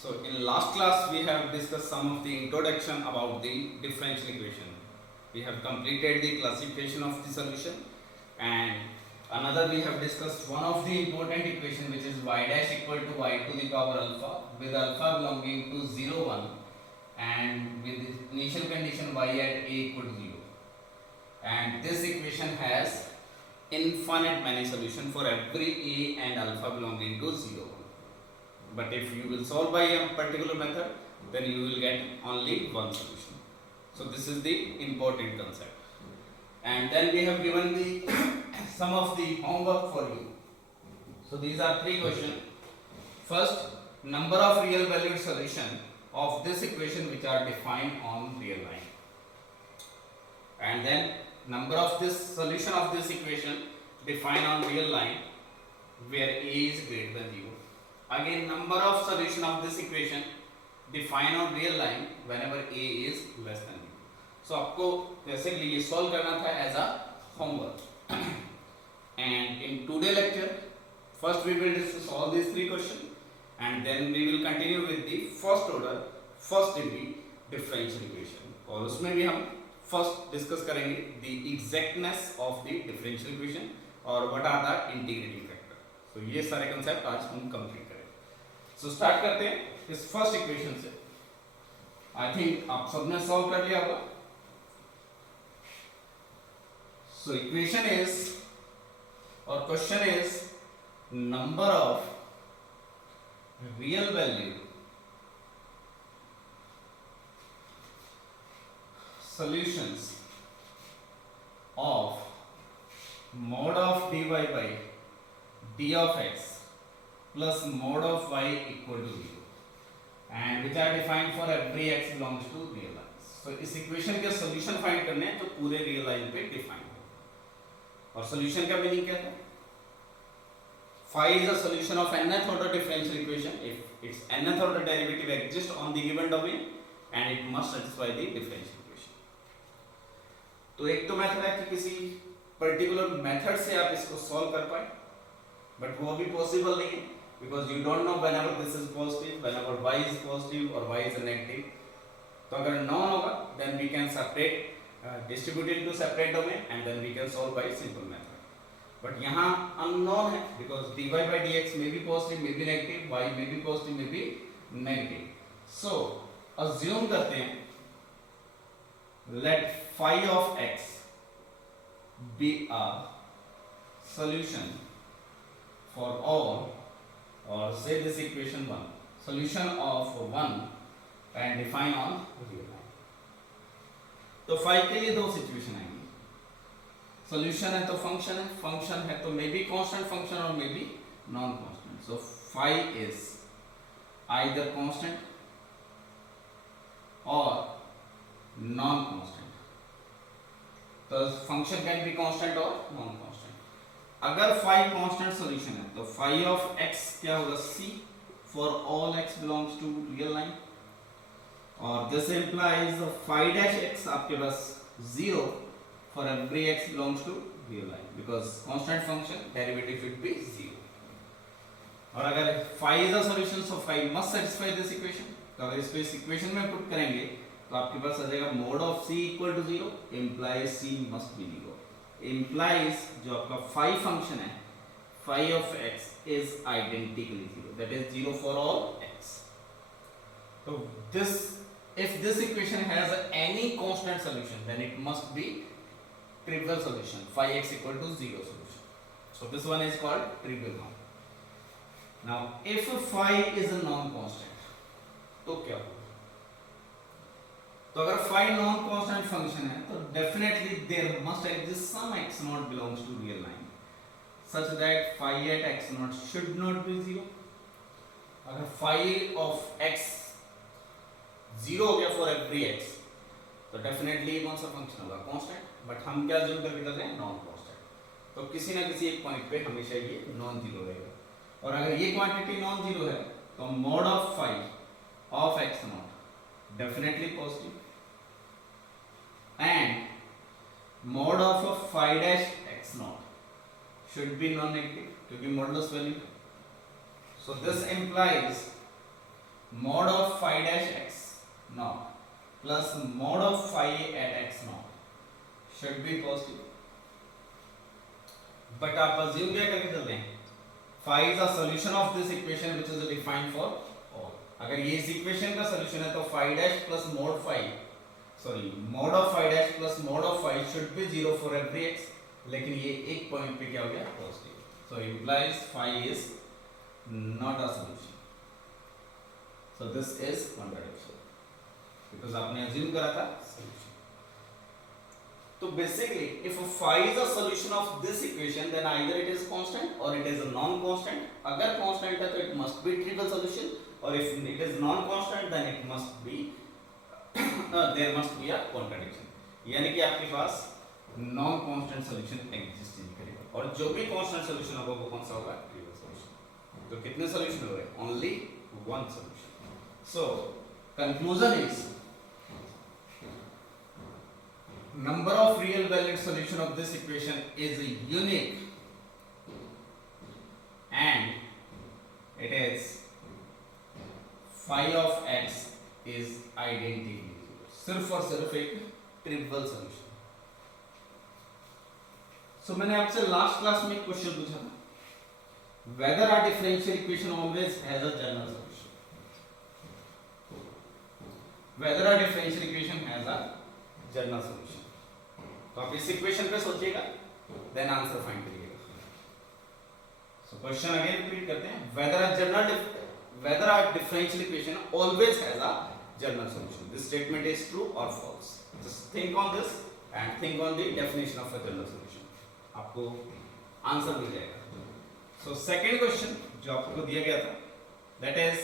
So in last class we have discussed some of the introduction about the differential equation. We have completed the classification of the solution, and another we have discussed one of the important equation, which is y dash equal to y to the power alpha with alpha belonging to 0 1 and with the initial condition y at a equal to 0. And this equation has infinite many solution for every a and alpha belonging to 0. But if you will solve by a particular method, then you will get only one solution. So this is the important concept. And then we have given the some of the homework for you. So these are three questions. First, number of real valued solution of this equation which are defined on real line. And then number of this solution of this equation defined on real line where a is greater than 0. Again, number of solution of this equation defined on real line whenever a is less than 0. So आपको basically ये solve करना था as a homework. And in today lecture, first we will discuss all these three questions, and then we will continue with the first order, first degree differential equation. और उसमें भी हम first discuss करेंगे the exactness of the differential equation और what are the integrating factor. So ये सारे concept आज हम complete करेंगे. So start करते हैं इस first equation से. I think आप सबने solve कर लिया होगा. So equation is or question is number of real value solutions of mod of dy by d of x plus mod of y equal to 0 and which are defined for every x belongs to real lines. So इस equation के solution find करने हैं जो पूरे real line पे define हो. और solution का meaning क्या है? Phi is a solution of nth order differential equation if its nth order derivative exists on the given domain and it must satisfy the differential equation. तो एक तो method है कि किसी पर्टिकुलर मेथड से आप इसको सॉल्व कर पाए, बट वो भी पॉसिबल नहीं है because you don't know whenever this is positive, whenever y is positive or y is negative. तो अगर known होगा then we can separate distribute it into separate domain and then we can solve by simple method. But यहाँ unknown है because dy by dx may be positive, may be negative, y may be positive, may be negative. So assume करते हैं let phi of x be a solution for all, or say this equation 1 solution of 1 and define on real line. तो phi के लिए दो situation आएंगी. Solution है तो function है तो मे बी कांस्टेंट फंक्शन और may B non constant. So phi is either constant or non constant. तो फंक्शन कैन बी कांस्टेंट और नॉन कांस्टेंट. अगर phi कांस्टेंट सॉल्यूशन है तो phi of x क्या होगा? c for all x belongs to real line, और this implies phi dash x आपके पास 0 for every x belongs to real line because constant function derivative should be 0. और अगर phi is a solution so phi must satisfy this equation. तो अगर इसको इस equation में put करेंगे तो आपके पास आ जाएगा mod of c equal to 0 implies c must be 0 implies जो आपका phi function है phi of x is identically 0, that is 0 for all x. So this if this equation has any constant solution then it must be trivial solution, phi x equal to 0 solution. So this one is called trivial one. Now if phi is a non-constant तो क्या होगा? तो अगर phi non-constant function है तो definitely there must exist some x naught belongs to real line such that phi at x naught should not be 0. अगर phi of x 0 हो गया for every x तो डेफिनेटली कौन सा फंक्शन होगा? Constant. But हम क्या जरूर करके कर रहे हैं? Non constant. तो किसी ना किसी एक पॉइंट पे हमेशा ये नॉन जीरो रहेगा. और अगर ये क्वांटिटी नॉन जीरो है तो mod of phi of x naught definitely positive and mod of phi dash x naught should be non negative क्योंकि modulus value. So this implies mod of phi dash x naught plus mod of phi at x naught should be positive. But आप assume क्या करके चलते हैं, phi is a solution of this equation which is defined for all. अगर ये इस equation का solution है तो phi dash plus mod phi, sorry, mod of phi dash plus mod of phi should be 0 for every x. लेकिन ये एक point पे क्या हो गया, positive. So implies phi is not a solution. So this is contradiction because आपने assume करा था solution. तो basically if phi is a solution of this equation then either it is constant or it is a non-constant. अगर constant है तो it must be trivial solution, or if it is non-constant then it must be there must be a contradiction. यानी कि आपके पास non-constant solution exist नहीं करेगा, और जो भी constant solution होगा वो कौन सा होगा, trivial solution. तो कितने solution हो रहे, only one solution. So conclusion is number of real valued solution of this equation is unique and it is phi of x is identically zero. सिर्फ और सिर्फ एक ट्रिवियल सॉल्यूशन. सो मैंने आपसे लास्ट क्लास में एक क्वेश्चन पूछा था, whether a differential equation always has a general solution. Whether a differential equation has a general solution. तो आप इस इक्वेशन पे सोचिएगा, देन आंसर फाइंड करिएगा. सो क्वेश्चन अगेन रिपीट करते हैं, whether a differential equation always has a general solution. This statement is true or false. Just think on this and think on the definition of a general solution. आपको answer मिल जाएगा. So second question जो आपको दिया गया था, that is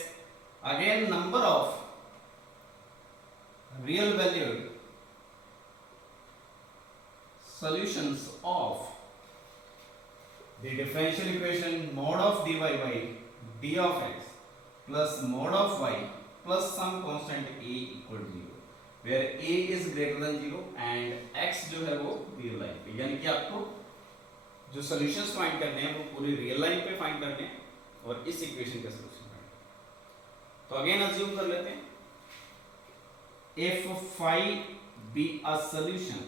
again number of real valued solutions of the differential equation mod of dy by d of x plus mod of y plus some constant a equal to 0, where a is greater than 0 and x जो है वो real line पे, यानी कि आपको जो solutions find करने हैं वो पूरी रियल लाइन पे फाइंड करने हैं और इस इक्वेशन का सॉल्यूशन फाइंड. तो अगेन अज्यूम कर लेते हैं, if phi be a solution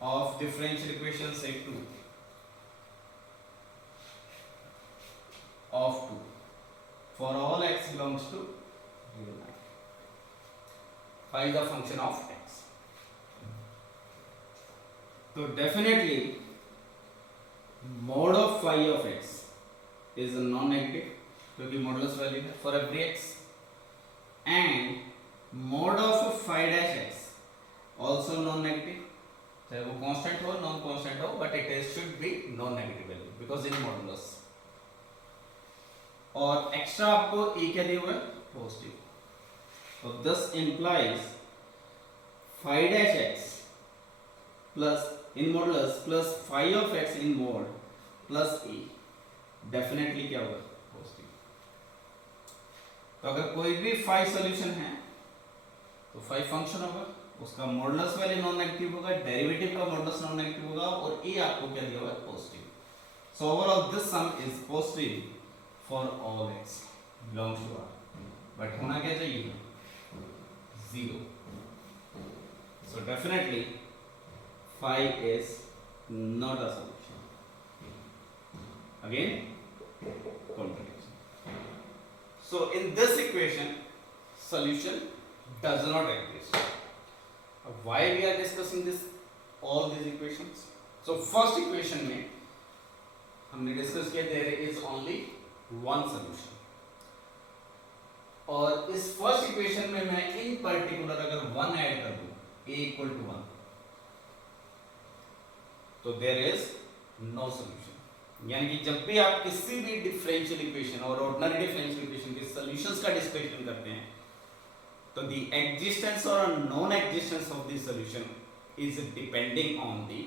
of differential equation say 2 of 2 for all x belongs to real line, phi is the function of x. So definitely mod of phi of x is a non-negative क्योंकि modulus value है for every x, and mod of phi dash x also non-negative, चाहे वो constant हो non constant हो, but it is should be non negative value because in modulus. और extra आपको ए क्या दिया हुआ है, पॉजिटिव. तो this implies phi dash x plus in modulus plus phi of x in mod plus a definitely क्या होगा, पॉजिटिव. तो अगर कोई भी phi सॉल्यूशन है तो phi फंक्शन होगा, उसका मॉडुलस वैल्यू नॉन नेगेटिव होगा, डेरिवेटिव का मॉडुलस नॉन नेगेटिव होगा, और a आपको क्या दिया हुआ है, positive. So overall this sum is positive for all x belongs to R, but होना क्या चाहिए, 0. So definitely phi is not a solution. Again contradiction. So in this equation solution does not exist. Why we are discussing this all these equations? So first equation में हमने discuss किया there is only one solution, और इस first equation में मैं इन particular अगर 1 add कर दूं a equal to 1 तो there is no solution. यानी कि जब भी आप किसी भी डिफरेंशियल इक्वेशन और ऑर्डिनरी डिफरेंशियल इक्वेशन के सॉल्यूशंस का डिस्कशन करते हैं तो the existence or non-existence of the solution is depending on the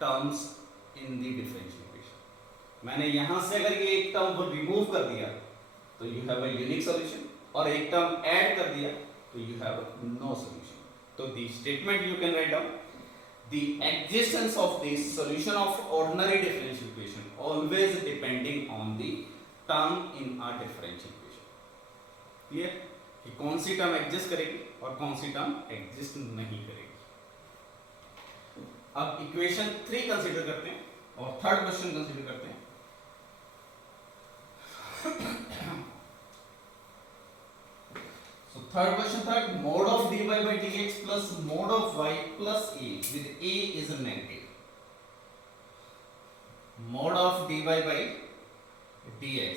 terms in the differential equation. मैंने यहाँ से अगर ये एक टर्म को रिमूव कर दिया तो you have a unique solution, और एक टर्म ऐड कर दिया तो you have no solution. तो the statement you can write down, the existence of the solution of ordinary differential equation always depending on the term in a differential equation. Clear कि कौन सी term exist करेगी और कौन सी term exist नहीं करेगी। अब equation 3 consider करते हैं और थर्ड क्वेश्चन कंसीडर करते हैं। So third question था mod of dy by dx plus mod of y plus a with a is a negative. Mod of dy by dx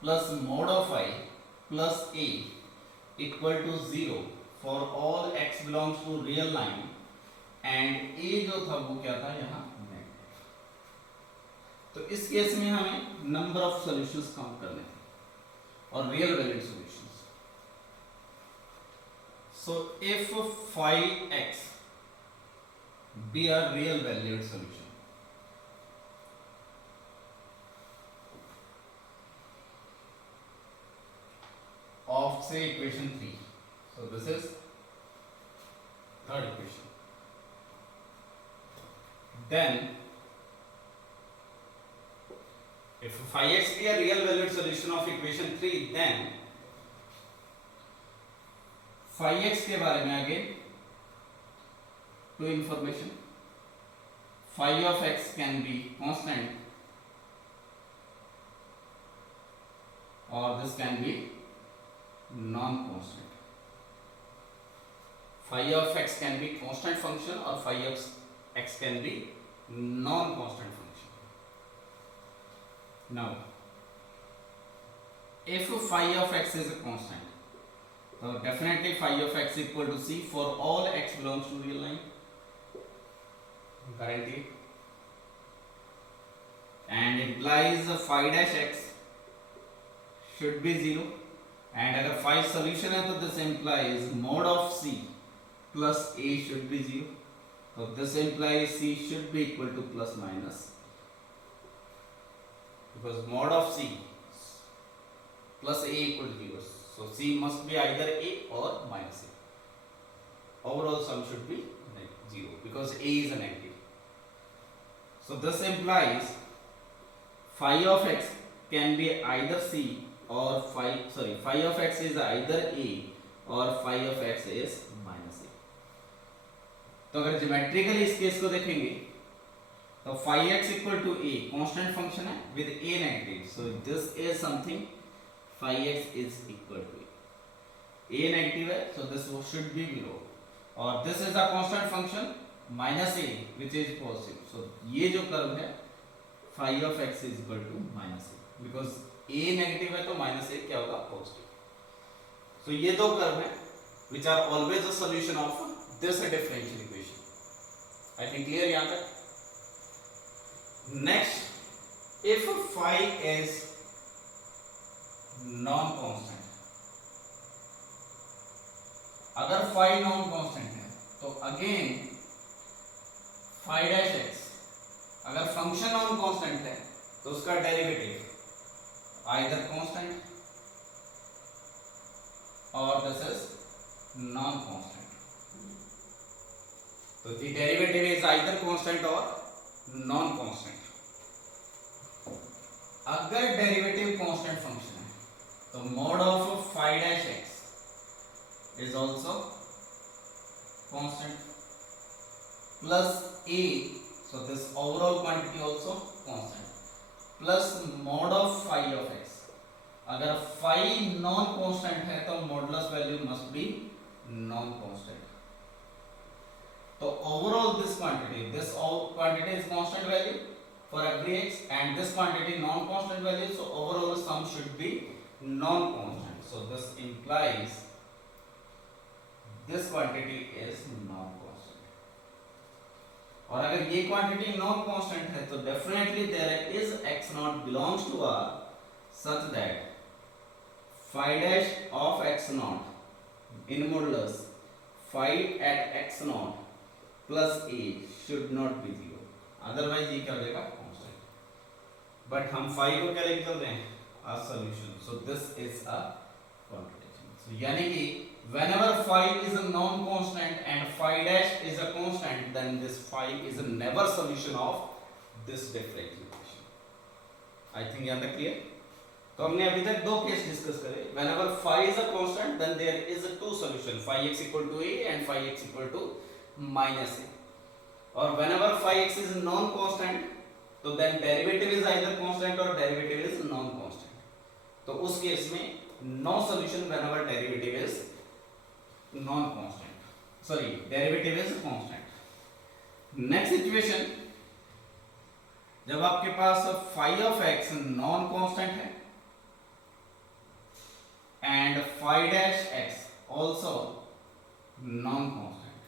plus mod of y plus a equal to 0 for all x belongs to real line and a जो था वो क्या था यहाँ negative। तो इस case में हमें नंबर ऑफ सॉल्यूशंस काउंट करने थे और real valid solutions. So if phi x be a real valued solution, of say equation 3, so this is third equation, then if phi x be a real valued solution of equation 3, then phi x के बारे में आगे to information, phi of x can be constant or this can be non-constant. Phi of x can be constant function or phi of x can be non-constant function. Now if phi of x is a constant, so definitely phi of x equal to c for all x belongs to real line, guaranteed, and implies phi dash x should be 0, and अगर phi solution है तो this implies mod of c plus a should be 0, so this implies c should be equal to plus minus, because mod of c plus a equal to 0. So C must be either A or minus A. Overall sum should be 0 because A is a negative. So this implies phi of x can be either C or phi of x is either A or phi of x is minus A. तो अगर geometrically इस case को देखेंगे तो phi x equal to A constant function है with A negative. So this is something phi x is equal to a negative है, so this should be below, और this is a constant function minus a which is positive, so ये जो curve है phi of x is equal to minus a, because a negative है तो minus a क्या होगा positive। so ये दो कर्व हैं which are always a solution of this differential equation। I think clear यहाँ तक। next if phi is non constant, अगर phi नॉन कांस्टेंट है तो अगेन phi डैश x, अगर फंक्शन नॉन कांस्टेंट है तो उसका डेरिवेटिव आइदर कांस्टेंट और दिस इज नॉन कांस्टेंट, तो the derivative is either constant और नॉन कांस्टेंट। अगर डेरिवेटिव कांस्टेंट फंक्शन है तो mod of phi dash x is also constant plus a, so this overall quantity also constant plus mod of phi of x। अगर phi non constant है तो modulus value must be non constant, तो overall this quantity is constant value for every x and this quantity non constant value, so overall sum should be non-constant, so this implies this quantity is non-constant, और अगर ये quantity non-constant है तो definitely there is x naught belongs to R such that phi dash of x naught in modulus phi at x naught plus a should not be 0, otherwise ये क्या हो जाएगा constant, but हम phi को क्या लेके चल रहे हैं a solution, so this is a contradiction। so यानी कि whenever phi is a non constant and phi dash is a constant, then this phi is a never solution of this differential equation। I think यहाँ तक clear। तो हमने अभी तक दो case discuss करे. Whenever phi is a constant, then there is a two solution, phi x equal to a and phi x equal to minus a. और whenever phi x is non-constant, तो then derivative is either constant or derivative is non-constant. तो उस case में no solution whenever derivative is non-constant. Sorry, derivative is constant. Next situation, जब आपके पास phi of x non-constant है and phi dash x also non-constant,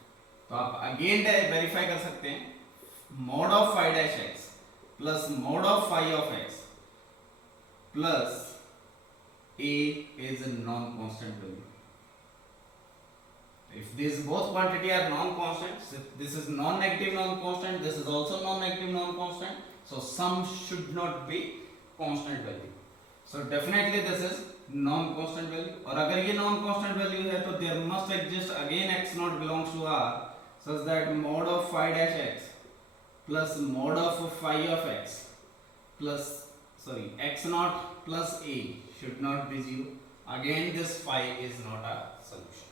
तो आप again verify कर सकते हैं mod of phi dash x plus mod of phi of x plus a is a non-constant value. If these both quantity are non-constant, this is non-negative non-constant, this is also non-negative non-constant, so sum should not be constant value. So definitely this is non-constant value. और अगर ये non-constant value है तो there must exist again x naught belongs to R such that mod of phi dash x plus mod of phi of x plus x naught plus a should not be 0. Again this phi is not a solution.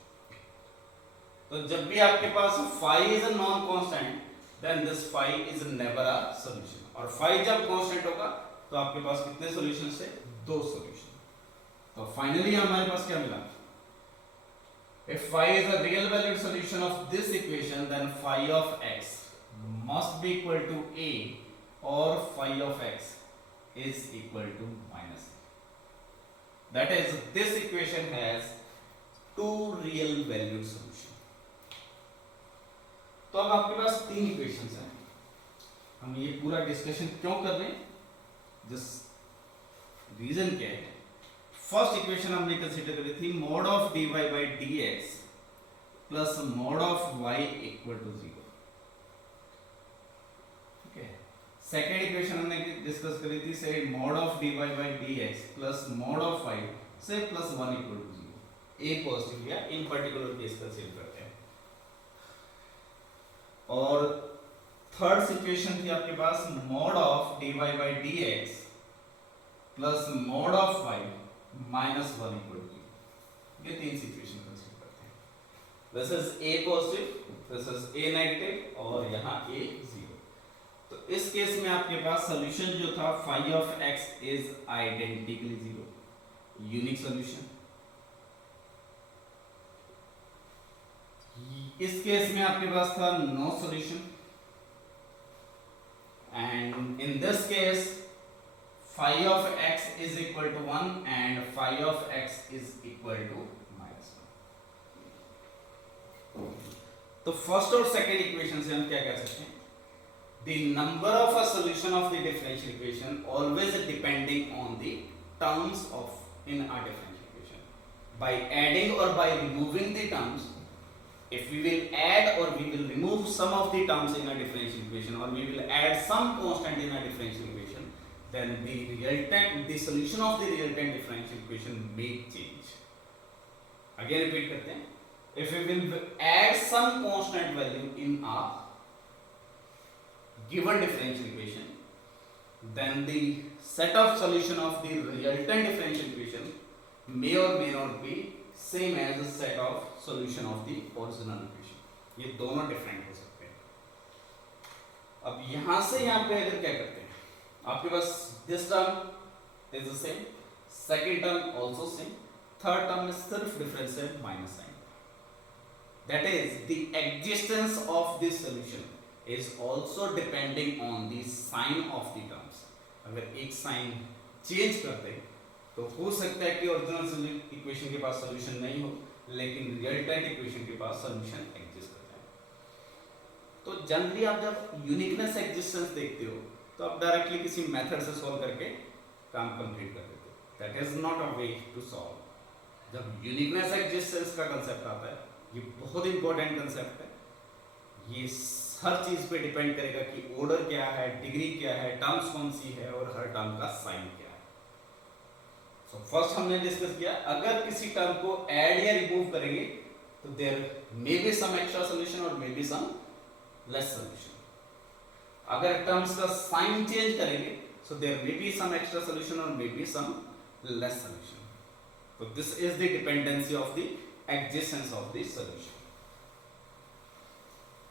तो जब भी आपके पास phi is a non-constant, then this phi is never a solution. और phi जब constant होगा तो आपके पास कितने solutions है? दो solution. तो फाइनली हमारे पास क्या मिला? If phi is a real valued solution of this equation, then phi of x must be equal to a or phi of x is equal to minus a. That is, this equation has two real valued solution. तो अब आपके पास तीन equations हैं. हम ये पूरा discussion क्यों कर रहे हैं? जिस रीजन क्या है? फर्स्ट इक्वेशन हमने कंसीडर करी थी mod of dy by dx plus mod of y equal to 0. ठीक है. सेकेंड इक्वेशन हमने डिस्कस करी थी से mod of dy by dx plus mod of y से plus 1 equal to 0. A positive या इन पर्टिकुलर केस कंसीडर करते हैं. और थर्ड सिचुएशन थी आपके पास mod of dy by dx plus mod of y minus 1 equal to. ये तीन सिचुएशन कंसीडर करते हैं. This is a positive, this is a negative और यहाँ a 0. तो इस केस में आपके पास सॉल्यूशन जो था phi of x is identically 0, unique solution. इस केस में आपके पास था no solution and in this case phi of x is equal to 1 and phi of x is equal to minus 1. तो फर्स्ट और सेकेंड इक्वेशन से हम क्या कह सकते हैं? The number of a solution of the differential equation always depending on the terms of in a differential equation. By adding or by removing the terms, if we will add or we will remove some of the terms in a differential equation, or we will add some constant in a differential equation, then the solution of the real-time differential equation may change. Again repeat करते हैं. If we will add some constant value in a given differential equation, then the set of solution of the real-time differential equation may or may not be same as the set of solution of the original equation. ये दोनों different हो सकते हैं. अब यहाँ से यहाँ पे अगर क्या करते हैं, आपके पास this term is the same, second term also same, third term में सिर्फ difference है minus sign. That is, the existence of this solution is also depending on the sign of the terms. अगर एक sign change कर दे तो हो सकता है कि ओरिजिनल इक्वेशन के पास सॉल्यूशन नहीं हो, लेकिन रियल टाइम इक्वेशन के पास सॉल्यूशन एग्जिस्ट कर जाए. तो जनरली आप जब यूनिकनेस एग्जिस्टेंस देखते हो तो आप डायरेक्टली किसी मेथड से सॉल्व करके काम कंप्लीट कर देते हो. That is not a way to solve. जब यूनिकनेस एग्जिस्टेंस का कंसेप्ट आता है, ये बहुत इंपॉर्टेंट कंसेप्ट है. ये हर चीज पे डिपेंड करेगा कि ऑर्डर क्या है, डिग्री क्या है, टर्म्स कौन सी है और हर टर्म का साइन क्या है. सो फर्स्ट हमने डिस्कस किया, अगर किसी टर्म को ऐड या रिमूव करेंगे तो there may be some extra solution और may be some less solution. अगर टर्म्स का साइन चेंज करेंगे so there may be some extra solution और may be some less solution. So this is the dependency of the existence of the solution.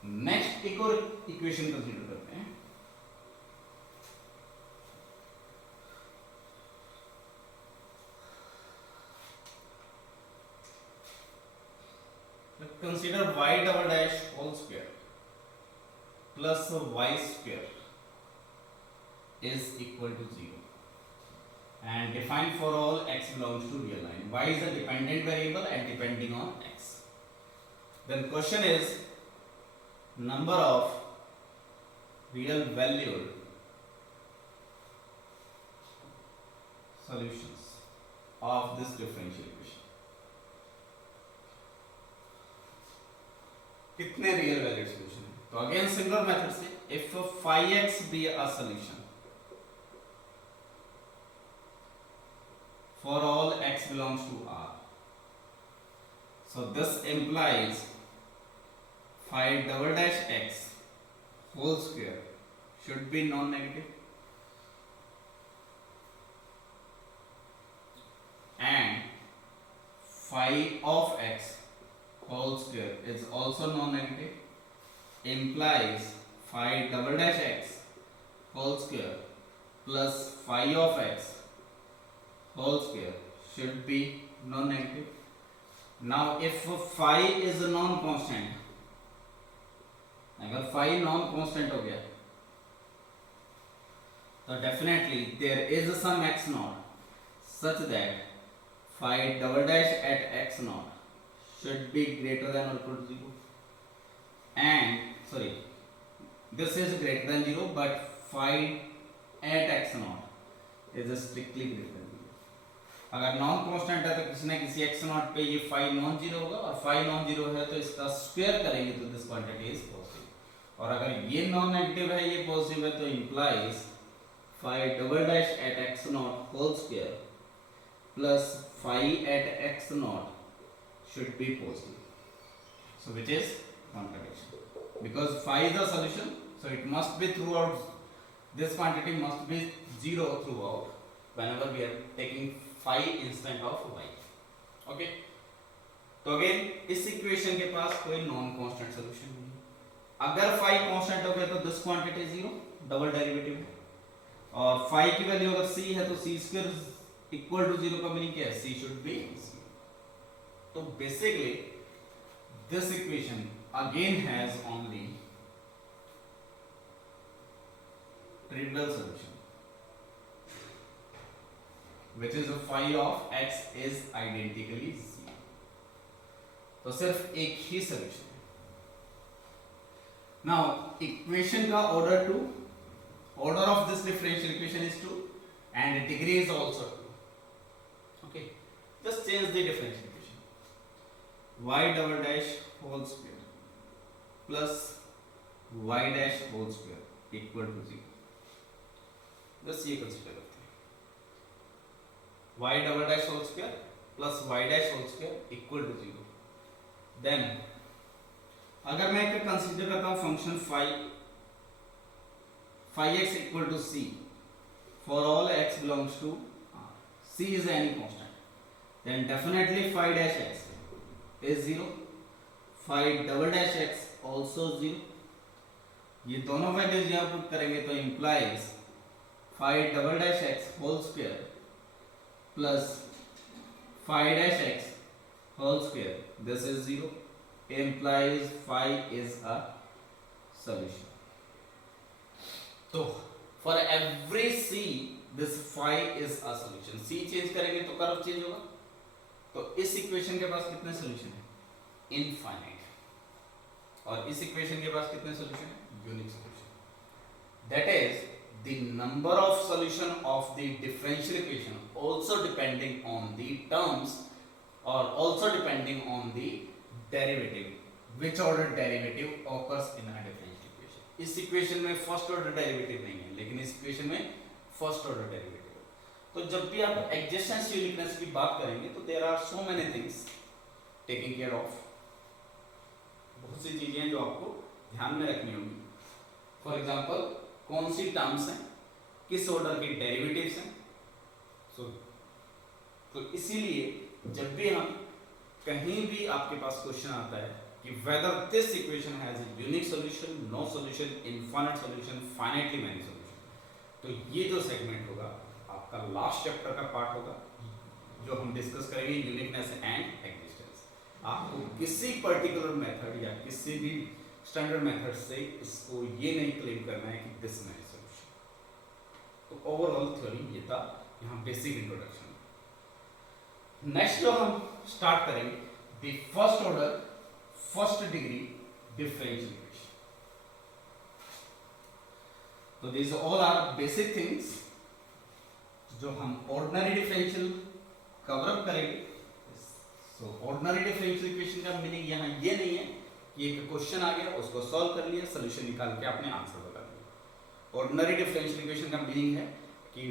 Next एक और equation consider करते हैं. Consider y double dash whole square plus y square is equal to 0 and define for all x belongs to real line. Y is a dependent variable and depending on x. Then question is number of real valued solutions of this differential equation. कितने real valued solution है? तो again similar method से, if 5x be a solution for all x belongs to R, so this implies 5 double dash x whole square should be non-negative and 5 of x whole square is also non-negative, implies 5 double dash x whole square plus 5 of x whole square should be non-negative. Now if phi is a non-constant, अगर phi non-constant हो गया तो definitely there is some x naught such that phi double dash at x naught should be greater than or equal to 0, and sorry, this is greater than 0 but phi at x naught is strictly greater than 0. अगर non constant है तो किसी ना किसी x naught पे ये phi non zero होगा, और phi नॉन जीरो है तो इसका स्क्वायर करेंगे तो दिस क्वांटिटी इज पॉजिटिव, और अगर ये नॉन नेगेटिव है ये पॉजिटिव है तो implies phi double dash at x naught whole square plus phi at x naught should be positive. So which is contradiction, because phi is the solution, so it must be throughout, this quantity must be 0 throughout whenever we are taking phi instead of y. Okay, तो again इस equation के पास कोई non constant solution नहीं है. अगर phi constant हो गया तो दिस क्वांटिटी 0 डबल डेरिवेटिव है, और phi की वैल्यू अगर c है तो c स्क्वायर इक्वल टू 0 का मीनिंग क्या है? c should be 0. तो basically this equation again has only trivial solution which is phi of x is identically 0. तो सिर्फ एक ही सॉल्यूशन है. नाउ इक्वेशन का order of this differential equation is 2 and degree is also 2. Okay, just change the differential equation. Y double dash whole square plus y dash whole square equal to 0. बस ये consider करते हैं. Y double dash whole square plus y dash whole square equal to 0. Then अगर मैं एक consider करता हूँ function phi x equal to c for all x belongs to R, c is any constant, then definitely phi dash x is 0, phi double dash x also 0. ये दोनों values यहाँ put करेंगे तो implies phi double dash x whole square plus phi dash x whole square, this is 0, implies phi is a solution. तो for every c this phi is a solution. c change करेंगे तो curve change होगा. तो इस equation के पास कितने solution है? Infinite. और इस इक्वेशन के पास कितने सॉल्यूशन है? Unique solution. That is the number of solution of the differential equation also depending on the terms or also depending on the derivative, which order derivative occurs in a differential equation. इस equation में first order derivative नहीं है, लेकिन इस equation में first order derivative है. तो जब भी आप एडजेसेंस यूनिकनेस की बात करेंगे तो there are so many things taking care of. बहुत सी चीजें जो आपको ध्यान में रखनी होगी. फॉर तो इसीलिए जब भी हम कहीं भी आपके पास क्वेश्चन आता है कि whether this equation has a unique solution, no solution, infinite solution, finitely many solution, तो ये जो सेगमेंट होगा आपका लास्ट चैप्टर का पार्ट होगा जो हम डिस्कस करेंगे यूनिकनेस एंड एग्जिस्टेंस। आपको किसी पर्टिकुलर मेथड या किसी भी स्टैंडर्ड मेथड से इसको ये नहीं क्लेम करना है कि दिस मैनी सॉल्यूशन। तो ओवरऑल थ्योरी ये था, यहाँ बेसिक इंट्रोडक्शन। नेक्स्ट जो हम स्टार्ट करेंगे the first order first degree differential equation. तो this all are basic things जो हम ऑर्डिनरी डिफरेंशियल कवर अप करेंगे। सो ऑर्डिनरी डिफरेंशियल इक्वेशन का मीनिंग यहाँ ये नहीं है कि एक क्वेश्चन आ गया उसको सॉल्व कर लिया, सोल्यूशन निकाल के आपने आंसर बता दिया। ऑर्डिनरी डिफरेंशियल इक्वेशन का मीनिंग है कि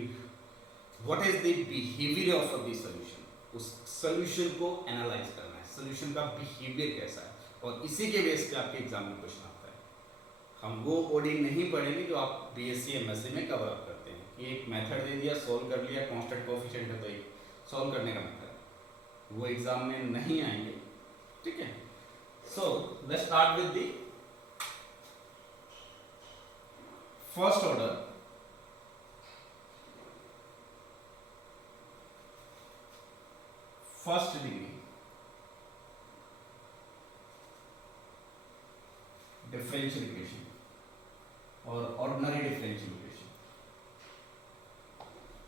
what is the behaviour of the solution, उस सॉल्यूशन को एनालाइज करना है, सॉल्यूशन का बिहेवियर कैसा है, और इसी के बेस पे आपके एग्जाम में क्वेश्चन आता है। हम वो ओडी नहीं पढ़ेंगे जो आप बीएससी एमएससी में कवर अप करते हैं कि एक मेथड दे दिया, सॉल्व कर लिया, कांस्टेंट कोएफिशिएंट है तो एक सॉल्व करने का मेथड, वो एग्जाम में नहीं आएंगे। ठीक है, so let's start with the first order first degree differential equation और ऑर्डिनरी डिफरेंशियल इक्वेशन।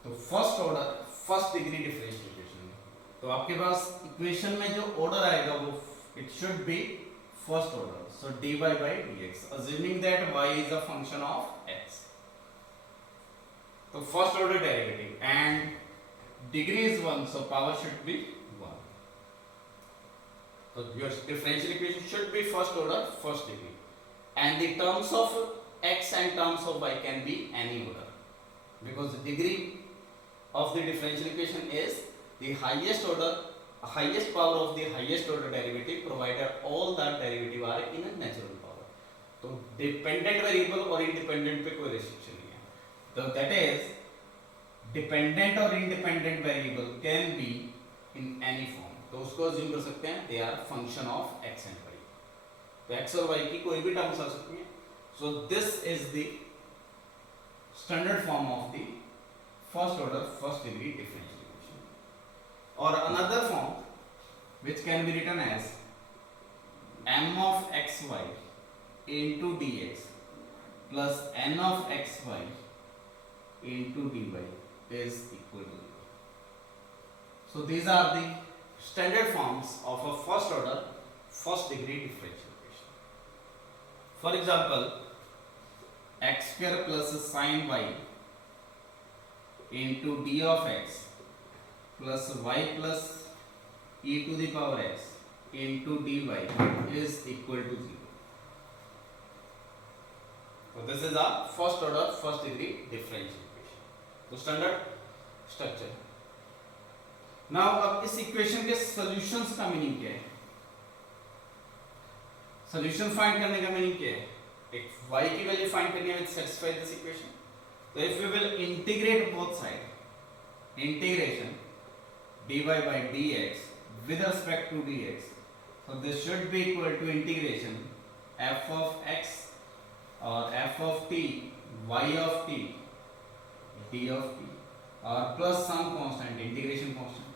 तो first order first degree differential equation, तो आपके पास इक्वेशन में जो ऑर्डर आएगा वो it should be first order. So dy by dx assuming that y is a function of x, तो first order derivative and degree is 1 so power should be 1, so your differential equation should be first order first degree, and the terms of x and terms of y can be any order because the degree of the differential equation is the highest order highest power of the highest order derivative provided all that derivative are in a natural power। तो dependent variable और independent पे कोई restriction नहीं है, तो that is dependent और independent variable can be in any form, तो उसको assume कर सकते हैं they are function of x and y, तो x और y की कोई भी टर्म्स आ सकती है। so this is the standard form of the first order first degree differential equation, or another form which can be written as m of xy into dx plus n of xy into dy is equal to 0. So these are the standard forms of a first order first degree differential equation. For example, x square plus sin y into d of x plus y plus e to the power x into dy is equal to 0. So this is a first order first degree differential equation, तो standard structure। Now अब इस equation के solutions का meaning क्या है, solution find करने का meaning क्या है, एक y की वैल्यू फाइंड करनी है विद सैटिस्फाई दिस इक्वेशन। तो if we will integrate both side, integration dy by dx with respect to dx, so this should be equal to integration f of x or f of t y of t d of t or plus some constant, integration constant।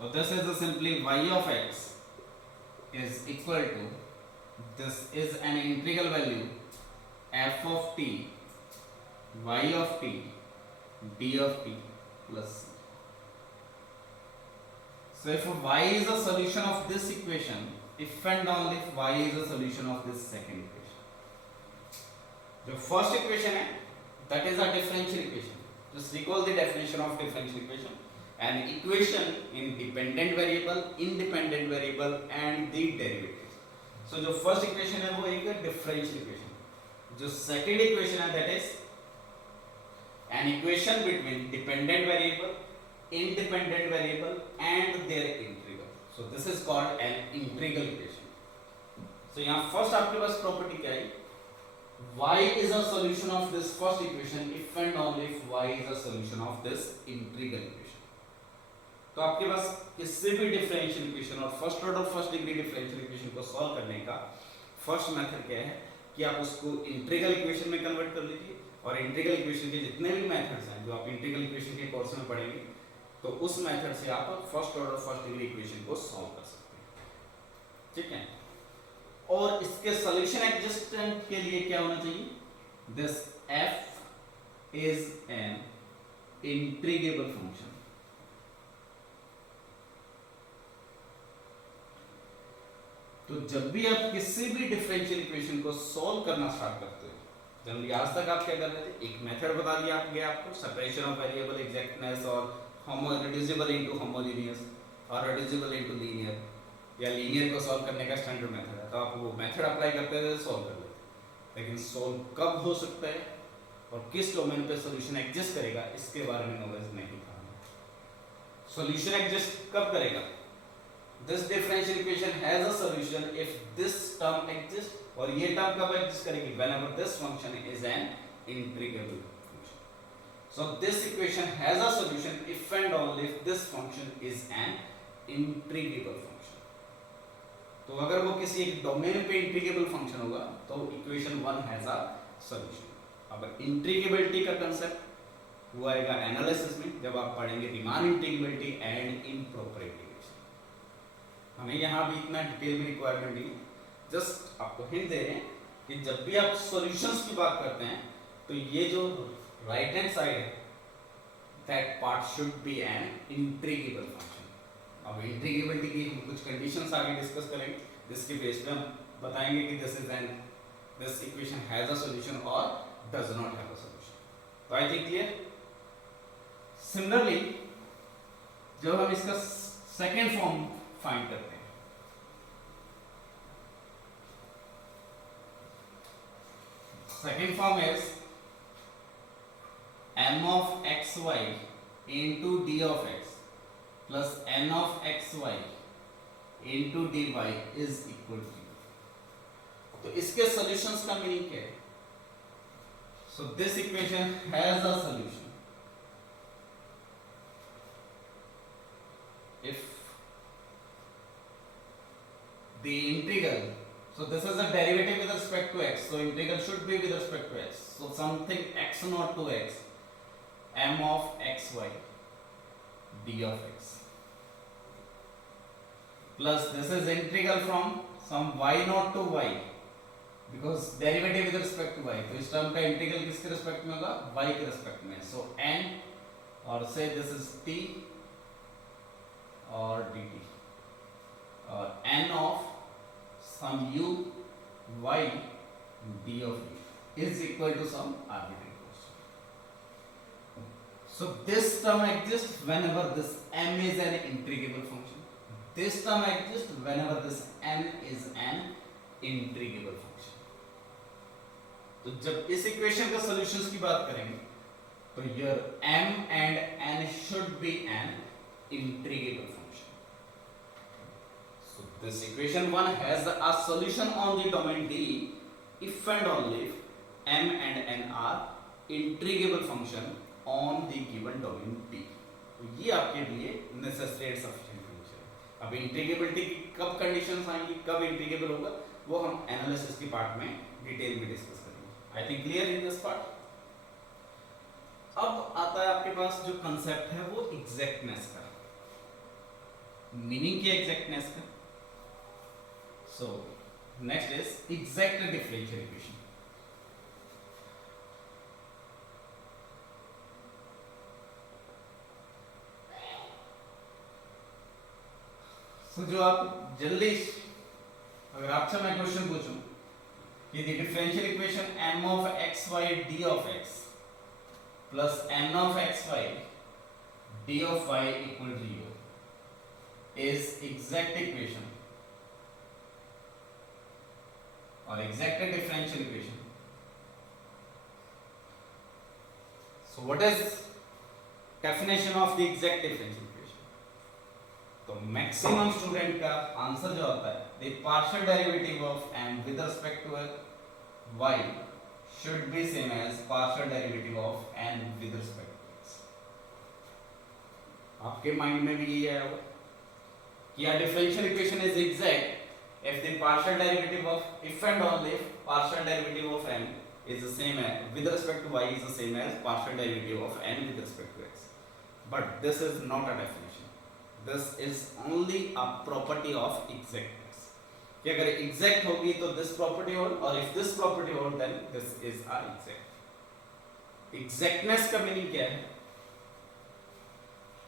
So this is simply y of x is equal to, this is an integral value f of t y of t d of t plus c। So if y is a solution of this equation, if and only if y is a solution of this second equation, the first equation है that is a differential equation। Just recall the definition of differential equation, an equation in dependent variable, independent variable and the derivatives। So जो first equation है वो एक differential equation, जो second equation है that is an equation between dependent variable, independent variable and their integral। So this is called an integral equation। So यहाँ first आपके पास property क्या है, y is a solution of this first equation if and only if y is a solution of this integral equation. तो आपके पास किसी भी differential equation और first order first degree differential equation को सॉल्व करने का फर्स्ट मेथड क्या है कि आप उसको इंटीग्रल इक्वेशन में कन्वर्ट कर लीजिए, और इंटीग्रल इक्वेशन के जितने भी मेथड्स हैं जो आप इंटीग्रल इक्वेशन के कोर्स में पढ़ेंगे तो उस मेथड से आप first order first degree equation को सॉल्व कर सकते हैं, ठीक है। और इसके सॉल्यूशन एडजस्टेंट के लिए क्या होना चाहिए, this f is an integrable function. तो जब भी आप किसी भी डिफरेंशियल इक्वेशन को सॉल्व करना स्टार्ट करते हो, जनरली आज तक आप क्या कर रहे थे, एक मेथड बता दिया आपको सेपरेशन ऑफ वेरिएबल, एग्जैक्टनेस और रिड्यूसिबल इनटू होमोजेनियस और रिड्यूसिबल इनटू लीनियर, या लीनियर को सॉल्व करने का स्टैंडर्ड मेथड है, तो आप वो मेथड अप्लाई करते थे, सॉल्व कर लेते। लेकिन सॉल्व कब हो सकता है और किस डोमेन पे सॉल्यूशन एग्जिस्ट करेगा इसके बारे में नॉलेज नहीं था। सॉल्यूशन एग्जिस्ट कब करेगा, this differential equation has a solution if this term exist, और ये टर्म कब एग्जिस्ट करेगी, whenever this function is an integrable function. So this equation has a solution if and only if this function is an integrable function. तो अगर वो किसी एक domain पे इंटीग्रेबल फंक्शन होगा तो इक्वेशन 1 हैज अ सॉल्यूशन। अब इंटीग्रेबिलिटी का कांसेप्ट वो आएगा एनालिसिस में, जब आप पढ़ेंगे Riemann integrability and improper integration. हमें यहाँ भी इतना डिटेल में रिक्वायरमेंट नहीं, जस्ट आपको हिंट दे रहे हैं कि जब भी आप सॉल्यूशंस की बात करते हैं तो ये जो राइट हैंड साइड है that part should be an integrable function. अब इंटीग्रेबिलिटी की हम कुछ कंडीशंस आगे डिस्कस करेंगे, जिसके बेस पे हम बताएंगे कि this equation has a solution और does not have a solution. तो आई थिंक क्लियर। सिमिलरली जब हम इसका सेकेंड फॉर्म फाइंड करते हैं, second form is m of xy into d of x plus n of xy into dy is equal to 0। तो इसके solutions का meaning क्या है, so this equation has a solution if the integral, so this is a derivative with respect to x, so integral should be with respect to x, so something x naught to x m of xy d of x plus this is integral from some y naught to y, because derivative with respect to y, तो इस term का integral किसके respect में होगा, y के respect में, so n और say this is t और dt और n of some u y d of u is equal to some arbitrary constant. So this term exists whenever this m is an integrable function. This term exists whenever this n is an integrable function. तो जब इस equation का solutions की बात करेंगे तो your m and n should be an integrable function. So this equation 1 has a solution on the domain D if and only if m and n are integrable function on the given domain D. तो ये आपके लिए necessary and sufficient condition है। अब integrability की कब conditions आएंगी, कब इंटीग्रेबल होगा, वो हम एनालिसिस के पार्ट में डिटेल में डिस्कस करेंगे। I think clear in this part. अब आता है आपके पास जो कंसेप्ट है वो एग्जैक्टनेस का, मीनिंग क्या एग्जैक्टनेस का। So next is exact differential equation. तो जो आप जल्दी, अगर आपसे मैं क्वेश्चन पूछूं कि the differential equation m of xy d of x plus n of xy d of y equal to 0 is exact equation or exact differential equation. So what is definition of the exact differential equation? तो maximum student का answer जो होता है the partial derivative of m with respect to y should be same as partial derivative of n with respect to x. आपके mind में भी ये आया होगा कि a differential equation is exact if the partial derivative of if and only if partial derivative of n is the same as with respect to y is the same as partial derivative of n with respect to x. But this is not a definition. This is only a property of exactness. कि अगर exact होगी तो this property hold, और if this property hold then this is a exact. Exactness का meaning क्या है?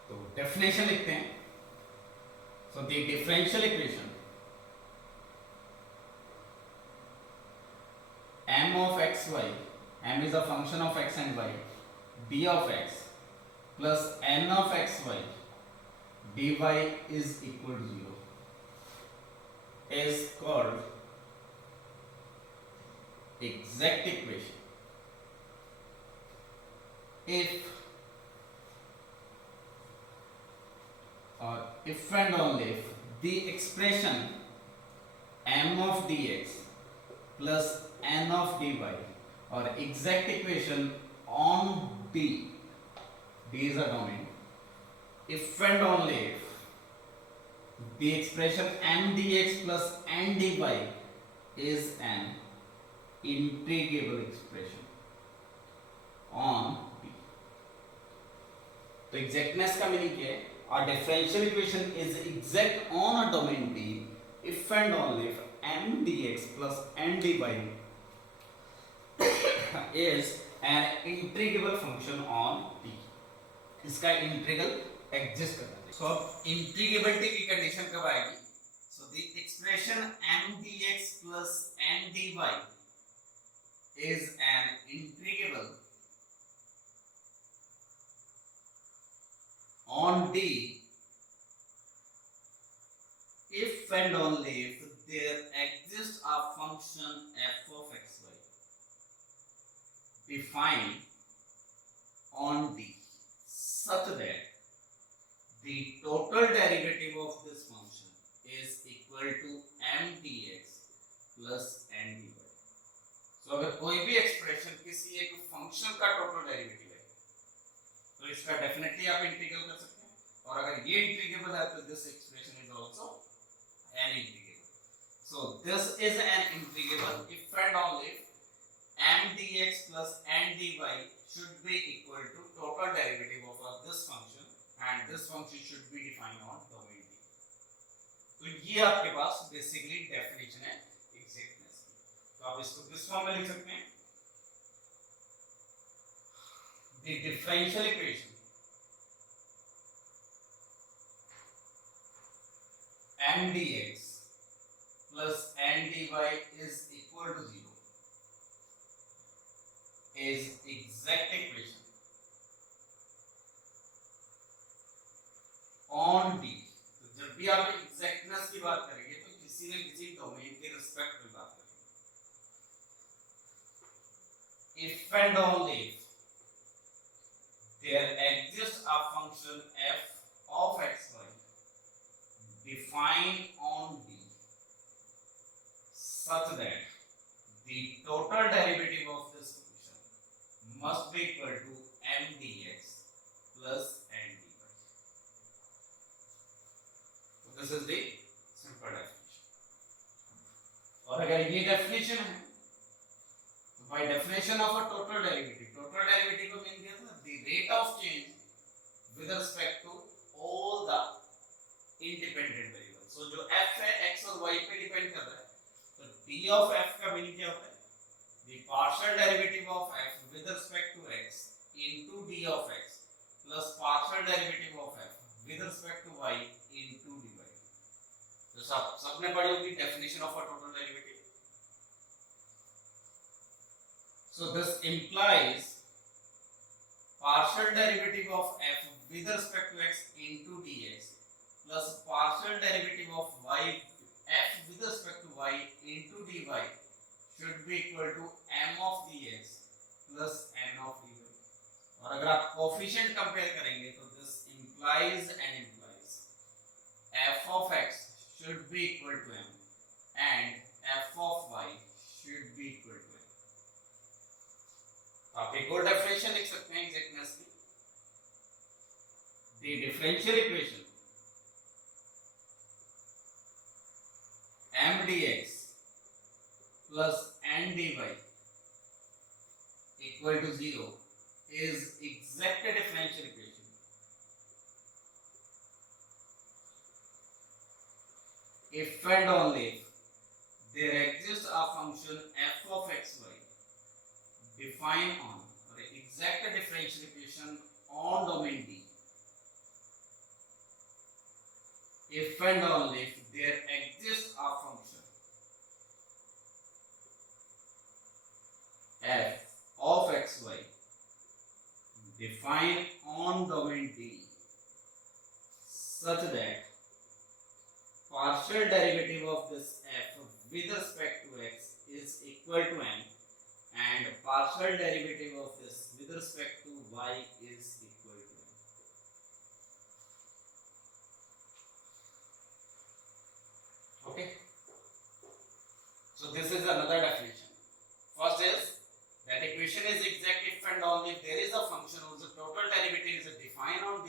तो definition लिखते हैं. So the differential equation m of x y, m is a function of x and y, d of x plus n of x y dy is equal to 0 is called exact equation if and only if the expression m of dx plus n of dy or exact equation on d is a domain, if and only if the expression m dx plus n dy is an integrable expression on d. तो exactness का meaning क्या है? A differential equation is exact on a domain D if and only if m dx plus n dy is an integrable function on D. इसका integral exist करना चाहिए. सो अब integrability की condition कब आएगी? So the expression m dx plus n dy is an integrable on D if and only if there exists a function f of xy defined on D such that the total derivative of this function is equal to m dx plus n dy. So अगर कोई भी expression किसी एक function का total derivative है तो इसका definitely आप इंटीग्रल कर सकते हैं, और अगर ये इंटीग्रेबल है तो this expression is also an integrable. So this is an integrable if and only m dx plus n dy should be equal to total derivative of this function and this function should be defined on domain D. तो ये आपके पास basically definition है exactness की. तो आप इसको किस form में लिख सकते हैं? The differential equation m dx plus n dy is equal to 0 is exact equation on D. तो जब भी आप एग्जैक्टनेस की बात करेंगे तो किसी न किसी डोमेन के रिस्पेक्ट में बात करेंगे. If and only if there exists a function f of xy defined on D such that the total derivative of this function must be equal to m dx plus n dy. So this is the simple definition. और अगर ये definition है तो by definition of a total derivative को mean क्या था? The rate of change with respect to all the independent variables. So जो f है x और y पे डिपेंड कर रहा है, तो d of f का मीनिंग क्या होता है? The partial derivative of f with respect to x into d of x plus partial derivative of f with respect to y into dy. तो सबने पढ़ी होगी definition of a total derivative. So this implies partial derivative of f with respect to x into dx plus partial derivative of y f with respect to y into dy should be equal to m of dx plus n of dy. और अगर आप coefficient compare करेंगे तो this implies and implies f of x should be equal to m and f of y should be equal to n. आप एक और definition लिख सकते हैं एग्जैक्टनेस की. The differential equation m dx plus n dy equal to 0 is exact differential equation if and only if there exists a function f of xy defined on the exact differential equation on domain D. If and only if there exists a function f of xy defined on domain D such that partial derivative of this f with respect to x is equal to n and partial derivative of this with respect to y is equal to n. Okay, so this is another definition. First is that equation is exact if and only if there is a function whose total derivative is defined on D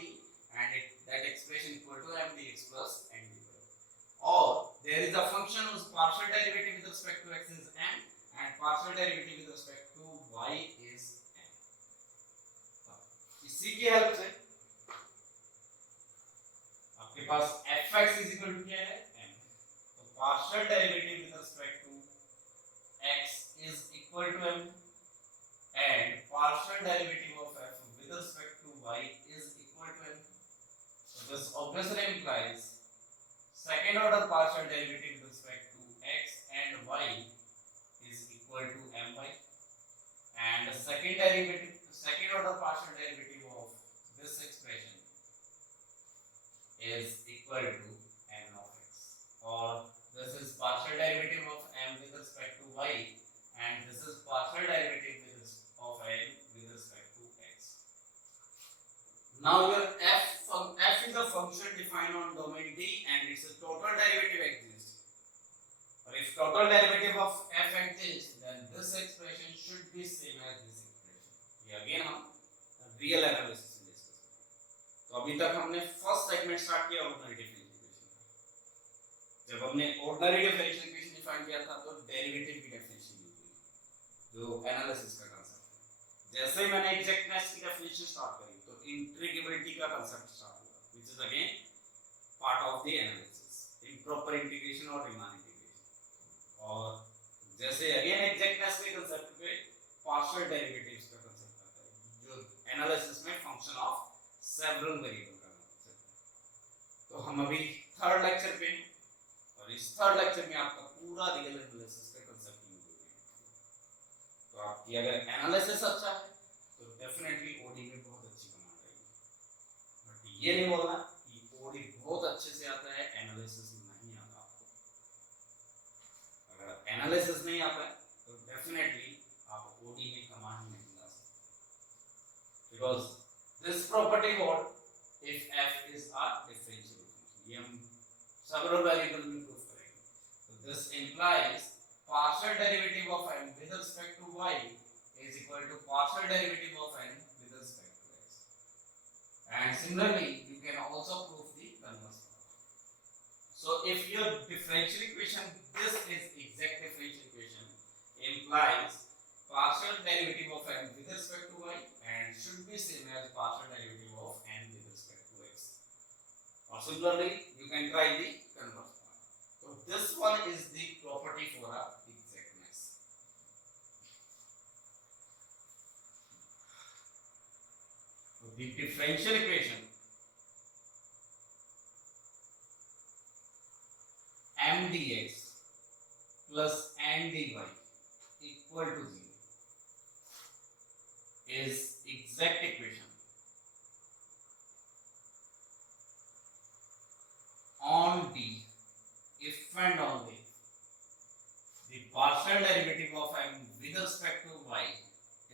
and that expression equal to m dx plus n dy, or there is a function whose partial derivative with respect to x is m and partial derivative with respect to y is n. इसी की help से आपके पास fx is equal to क्या है m, तो partial derivative with respect to x is equal to m and partial derivative of f with respect to y is equal to m. So this obviously implies second order partial derivative with respect to x and y is equal to my, and the second order partial derivative of this expression is equal to n of x, or this is partial derivative of m with respect to y and this is partial derivative of n with respect to x. Now your f is a function defined on domain D and its total derivative exists. Or if total derivative of f exists, then this expression should be same as this expression. ये again हम real analysis में discuss करेंगे. तो अभी तक हमने first segment start किया ordinary differential equation. जब हमने ऑर्डिनरी डिफरेंशियल इक्वेशन डिफाइन किया था तो डेरिवेटिव की डेफिनेशन दी थी, जो एनालिसिस का कंसेप्ट है. जैसे ही मैंने एग्जैक्टनेस की डेफिनेशन स्टार्ट करी तो इंटीग्रेबिलिटी का कंसेप्ट स्टार्ट हुआ, which is again part of the analysis, improper integration और रीमान इंटीग्रेशन. और जैसे अगेन एग्जैक्टनेस के कंसेप्ट पे पार्शियल डेरिवेटिव्स का कंसेप्ट आता है, जो एनालिसिस में फंक्शन ऑफ सेवरल वेरिएबल का कंसेप्ट है. तो हम अभी थर्ड लेक्चर पे, और इस थर्ड लेक्चर में आपका पूरा रियल एनालिसिस का कंसेप्ट यूज होगा. तो आपकी अगर एनालिसिस अच्छा है तो डेफिनेटली ओडी में बहुत अच्छी कमांड आएगी. बट ये नहीं बोलना कि ओडी बहुत अच्छे से आता है, एनालिसिस नहीं आता आपको. अगर एनालिसिस नहीं आता है तो डेफिनेटली आप ओडी में कमांड नहीं ला सकते, because this property hold if f is a differentiable function. ये हम several वेरिएबल में प्रूव करेंगे. तो this implies partial derivative of n with respect to y is equal to partial derivative of n with respect to x. And similarly, you can also prove the converse. So if your differential equation, this is exact differential equation, implies partial derivative of n with respect to y and should be same as partial derivative of n with respect to x. Or similarly, you can try the converse. So this one is the property for a exactness. So the differential equation m dx plus n dy equal to 0 is exact equation on D if and only the partial derivative of m with respect to y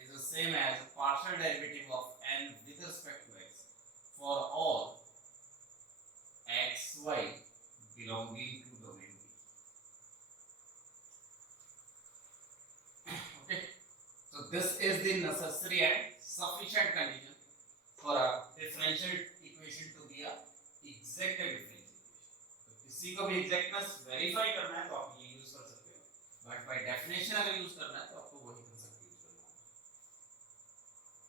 is the same as partial derivative of n with respect to x for all x, y belonging to domain D. Okay. is the necessary and sufficient condition for a differential equation to be a exact differential equation. तो किसी को भी exactness verify करना है तो आप ये use कर सकते हो, but by definition अगर use करना है तो आपको वही concept use करना होगा,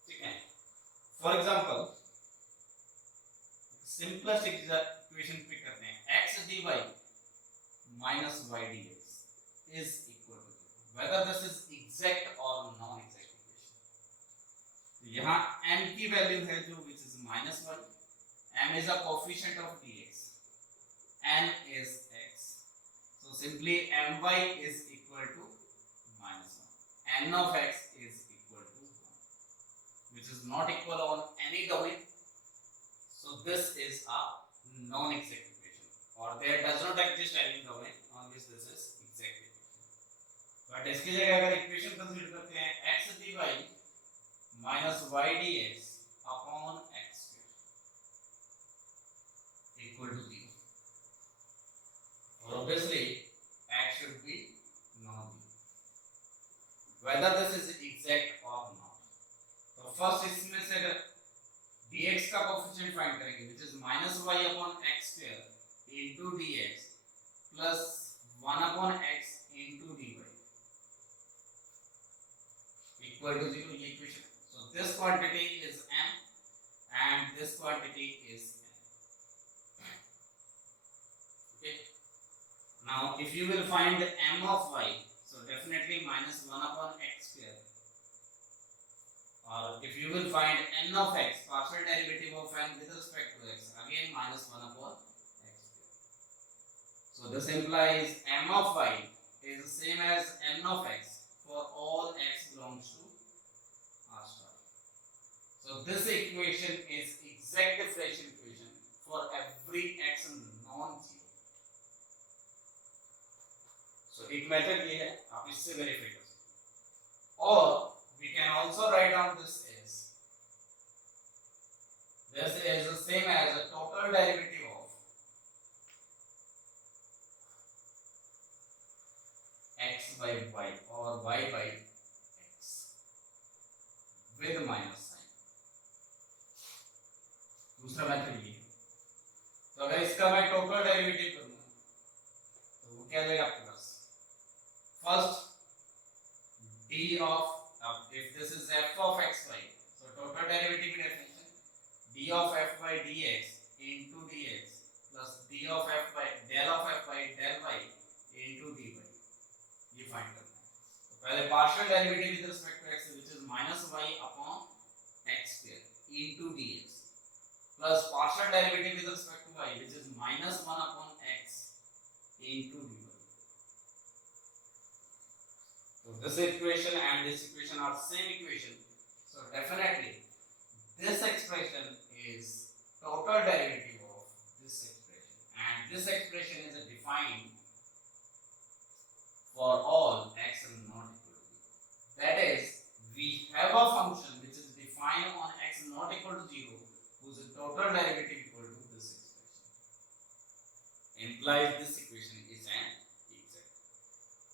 ठीक है? For example, simplest equation pick करते हैं, x dy minus y dx is equal to 0. Whether this is exact or non-exact equation. तो यहाँ m की वैल्यू है जो which is minus y, m is a coefficient of dx, n is x. So simply my is equal to minus 1. N of x is equal to 1, which is not equal on any domain. So this is a non-exact equation, or there does not exist any domain on which this is exact equation. But इसकी जगह अगर equation consider करते हैं x dy minus y dx upon x square equal to 0. और obviously x should be non-zero. Whether this is exact or not. तो first इसमें से dx का कोएफिशिएंट फाइंड करेंगे, which is minus y upon x square into dx plus 1 upon x into dy equal to 0. ये equation. So this quantity is m and this quantity is n. Okay. Now if you will find m of y, so definitely minus 1 upon x square. Or if you will find n of x, partial derivative of n with respect to x, again minus 1 upon x square. So this implies m of y is the same as n of x for all x belongs to R star. So this equation is exact differential equation for every x non-zero. So एक method ये है, आप इससे verify कर सकते हो. और we can also write down this is the same as the total derivative of x by y or y by x with minus sign. दूसरा मेथड ये है. तो अगर इसका मैं टोटल डेरिवेटिव करूंगा तो वो क्या जाएगा आपके पास? First d of if this is f of xy, so total derivative definition d of f by dx into dx plus d of f by del y into dy, ये find करना है. तो पहले partial derivative with respect to x which is minus y upon x square into dx plus partial derivative with respect to y which is minus 1 upon x into dy. So this equation and this equation are same equation. So definitely this expression is total derivative of this expression, and this expression is defined for all x not equal to 0. That is, we have a function which is defined on x not equal to 0 whose total derivative equal to this expression. Implies this equation is an exact.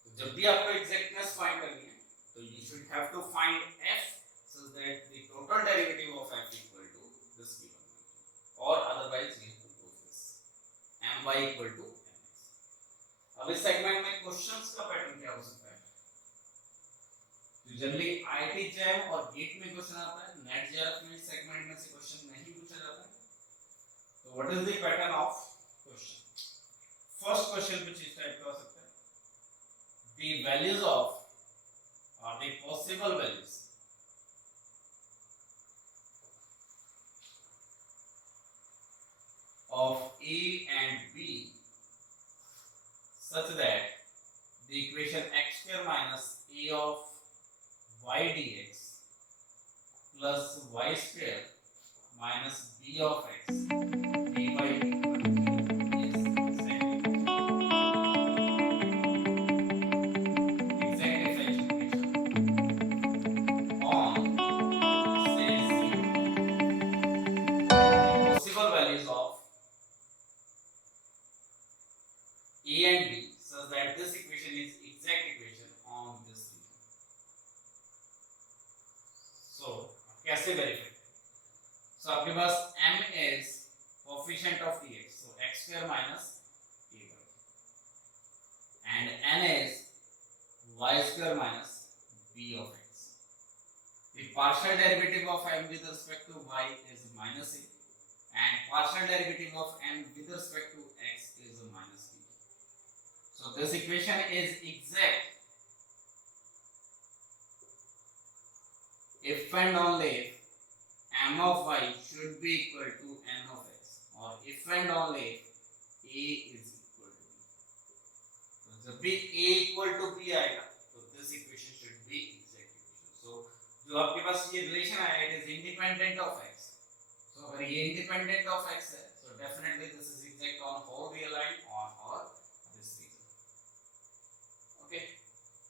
तो जब भी आपको exactness find करनी है तो you should have to find f such that the total derivative of f equal to this given function, or otherwise we have to prove this my equal to mx. अब इस segment में questions का pattern क्या हो सकता है? तो generally IIT jam और गेट में क्वेश्चन आता है, नेट जेआरएफ में सेगमेंट में से क्वेश्चन नहीं पूछा जाता है. तो what is the pattern of question? First question कुछ इस टाइप का हो सकता है, the values of or the possible values of a and b such that the equation x square minus a of y dx plus y square minus b of x dy a and b such that this equation is exact equation on this region. कैसे verify? सो आपके पास m is coefficient of dx, so x square minus dy, and n is y square minus b of x. The partial derivative of m with respect to y is minus a, and partial derivative of n with respect to x is minus b. So this equation is exact if and only if m of y should be equal to n of x, or if and only if a is equal to b. तो जब भी a equal to b आएगा तो this equation should be exact equation. So जो आपके पास ये relation आया it is independent of x. So अगर ये independent of x है so definitely this is exact on whole real line or this region. Okay.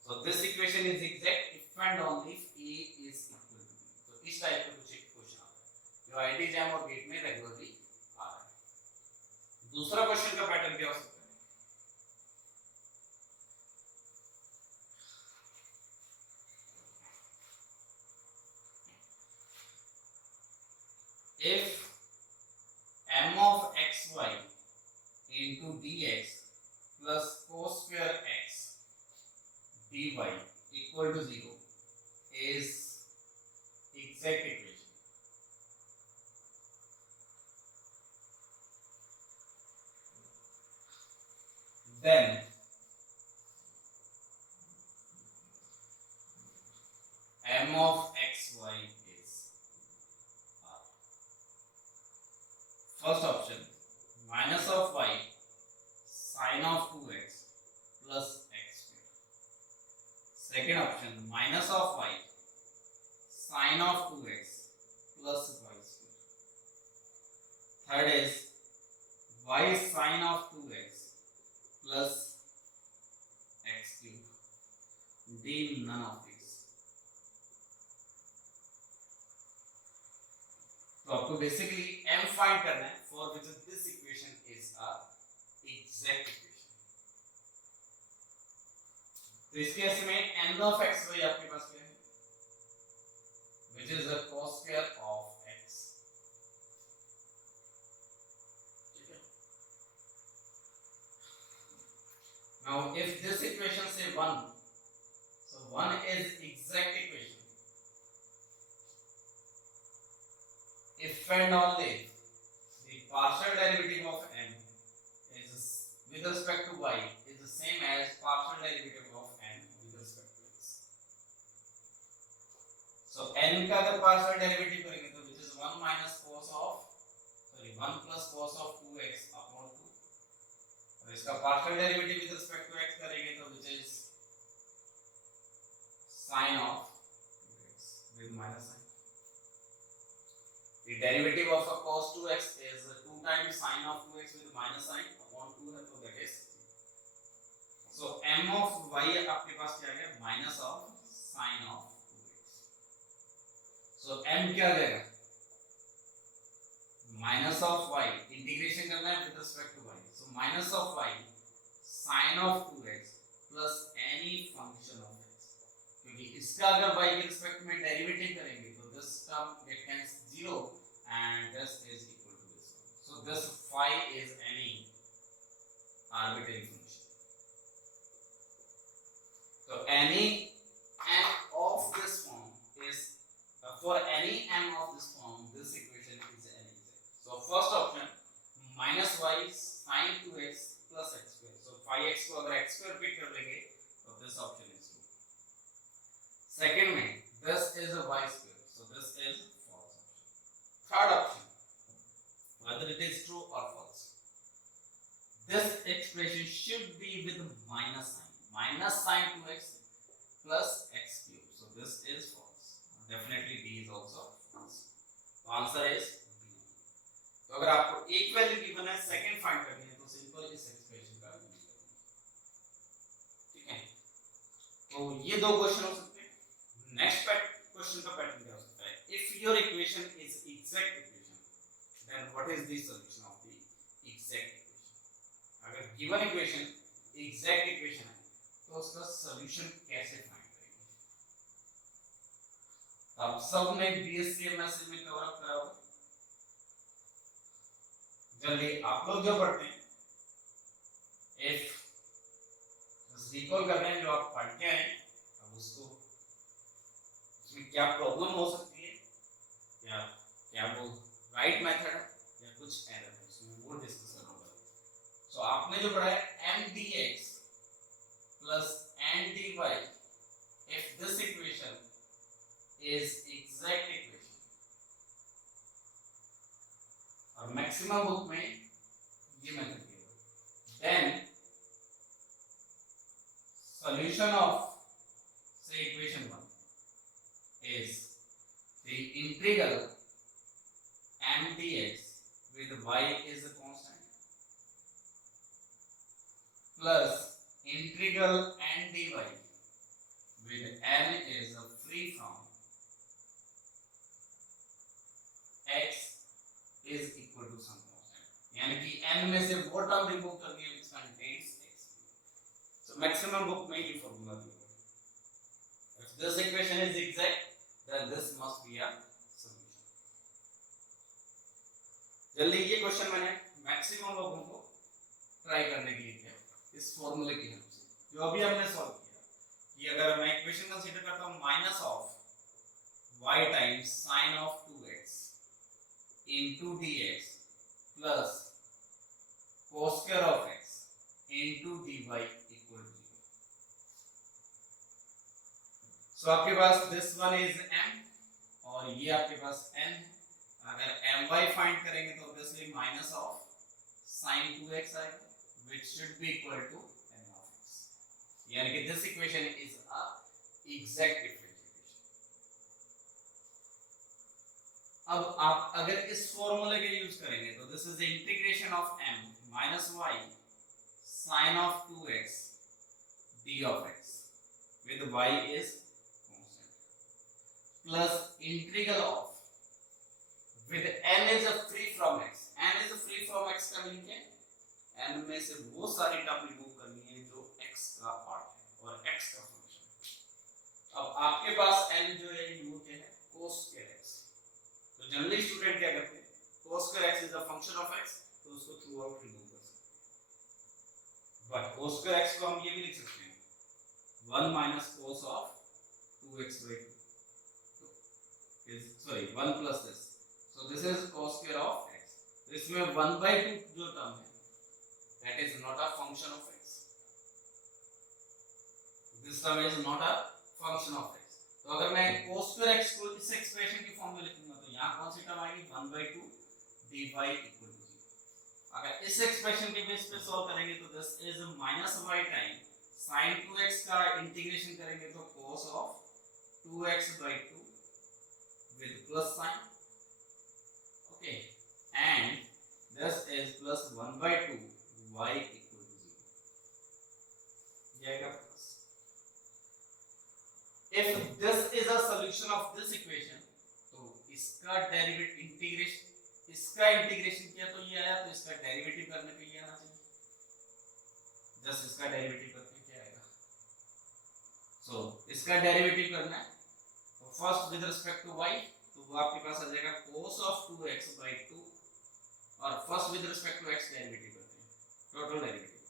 So this equation is exact if and only if a is equal to b. तो इस type का कुछ एक question आता है जो IT exam और gate में रेगुलरली आ रहा है. दूसरा क्वेश्चन का पैटर्न क्या हो सकता है? If m of xy into dx plus cos square x dy equal to 0 is exact equation, then m of xy is r. First option, minus of y sin of 2x plus x square. Second option, minus of y sin of 2x plus y square. Third is y sin of 2x plus x cube. D, none of these. तो आपको basically m find करना है for which this equation is a exact equation. तो इस case में n of xy आपके पास क्या है? Which is the cos square of x. ठीक है. Now if this equation say 1, so 1 is exact equation if and only the partial derivative of m is with respect to y is the same as partial derivative of n with respect to x. So n का अगर partial derivative करेंगे तो which is 1 minus cos of 1 plus cos of 2x upon 2, और इसका partial derivative with respect to x करेंगे तो which is sin of 2x with minus sign. The derivative of a cos 2x is 2 times sin of 2x with minus sign upon 2 है तो that is. So m of y आपके पास क्या आ गया? Minus of sin of 2x. So m क्या आ जाएगा? Minus of y, integration करना है with respect to y. So minus of y sin of 2x plus any function of x. क्योंकि इसका अगर y के रिस्पेक्ट में डेरिवेटिव करेंगे तो this term becomes 0 and this is equal to this one. So this phi is any arbitrary function. So any m of this form is for any m of this form this equation is an exact. So first option minus y sin 2x plus x square. So phi x को अगर x square pick कर लेंगे तो this option is true. Second में this is a y square, so this is false option. Third option, whether it is true or false, this expression should be with minus sign 2x plus x cube, so this is false. Definitely D is also false. So answer is B. तो अगर आपको एक value given है second find करनी है तो simple इस expression का यूज करेंगे. ठीक है. तो ये दो क्वेश्चन हो सकते हैं. नेक्स्ट क्वेश्चन का पैटर्न क्या हो सकता है? If your equation is exact equation then what is the solution of the exact equation? अगर गिवन इक्वेशन एग्जैक्ट इक्वेशन है तो उसका सॉल्यूशन कैसे फाइंड करेंगे? आप सब ने बीएससी एमएससी में कवर अप करा होगा। जल्दी आप लोग जो पढ़ते हैं इफ रिकॉल कर रहे हैं जो आप पढ़ के आए, अब उसको इसमें क्या प्रॉब्लम हो सकती है, क्या क्या वो राइट मेथड है या कुछ एरर है, इसमें वो डिस्कस करूंगा। सो आपने जो पढ़ा है m dx plus n dy if this equation is exact equation, और मैक्सिमम बुक में ये मेथड दिया, then solution of say equation 1 is the integral m dx with y is a constant plus integral n dy with n is a free from x is equal to some constant, यानी कि n में से वो term remove करनी है which contains x. So maximum book में ये formula दिया है. If this equation is exact, then this must be a solution. जल्दी ये क्वेश्चन मैंने मैक्सिमम लोगों को ट्राई करने के लिए किया इस फॉर्मूले की हेल्प से, जो अभी हमने सॉल्व किया कि अगर मैं इक्वेशन कंसीडर करता हूँ minus of y times sign of 2x into dx plus cos square of x into dy equal to 0. So आपके पास this one is m और ये आपके पास n है. अगर my फाइंड करेंगे तो obviously minus of sin 2x आएगा which should be equal to n of x, यानी कि this equation is a exact differential equation. अब आप अगर इस फॉर्मूले के यूज करेंगे तो this is the integration of m minus y sin of 2x d of x with y is constant plus integral of with n is a free from x, n is a free from x का meaning क्या है, n में से वो सारी term remove करनी है जो x का पार्ट है और x का फंक्शन. अब आपके पास n जो है वो क्या है, cos square x. तो जनरली स्टूडेंट क्या करते हैं, cos square x is a function of x, तो उसको थ्रू आउट रिमूव कर सकते हैं. बट cos square x को हम ये भी लिख सकते हैं 1 minus cos of 2x by 2 is sorry 1 plus this, so this is cos square of x. तो इसमें 1 by 2 जो टर्म है that is not a function of x, this term is not a function of x. तो अगर मैं cos square x को इस expression की फॉर्म में लिखूंगा तो यहाँ कौन सी टर्म आएगी 1 by 2 dy equal to 0. अगर इस एक्सप्रेशन के बेस पे सॉल्व करेंगे तो this is minus y time sin 2x का इंटीग्रेशन करेंगे तो cos of 2x by 2 with plus sign, okay, and this is plus 1 by 2 y equal to 0. ये आएगा plus. If this is a solution of this equation, तो इसका derivative integration, इसका integration किया तो ये आया, तो इसका डेरिवेटिव करने पे ये आना चाहिए. जस्ट इसका डेरिवेटिव करके क्या आएगा, सो इसका डेरिवेटिव करना है तो first with respect to y, तो वो आपके पास आ जाएगा cos of 2x by 2, और first with respect to x derivative करते हैं, टोटल डेरिवेटिव.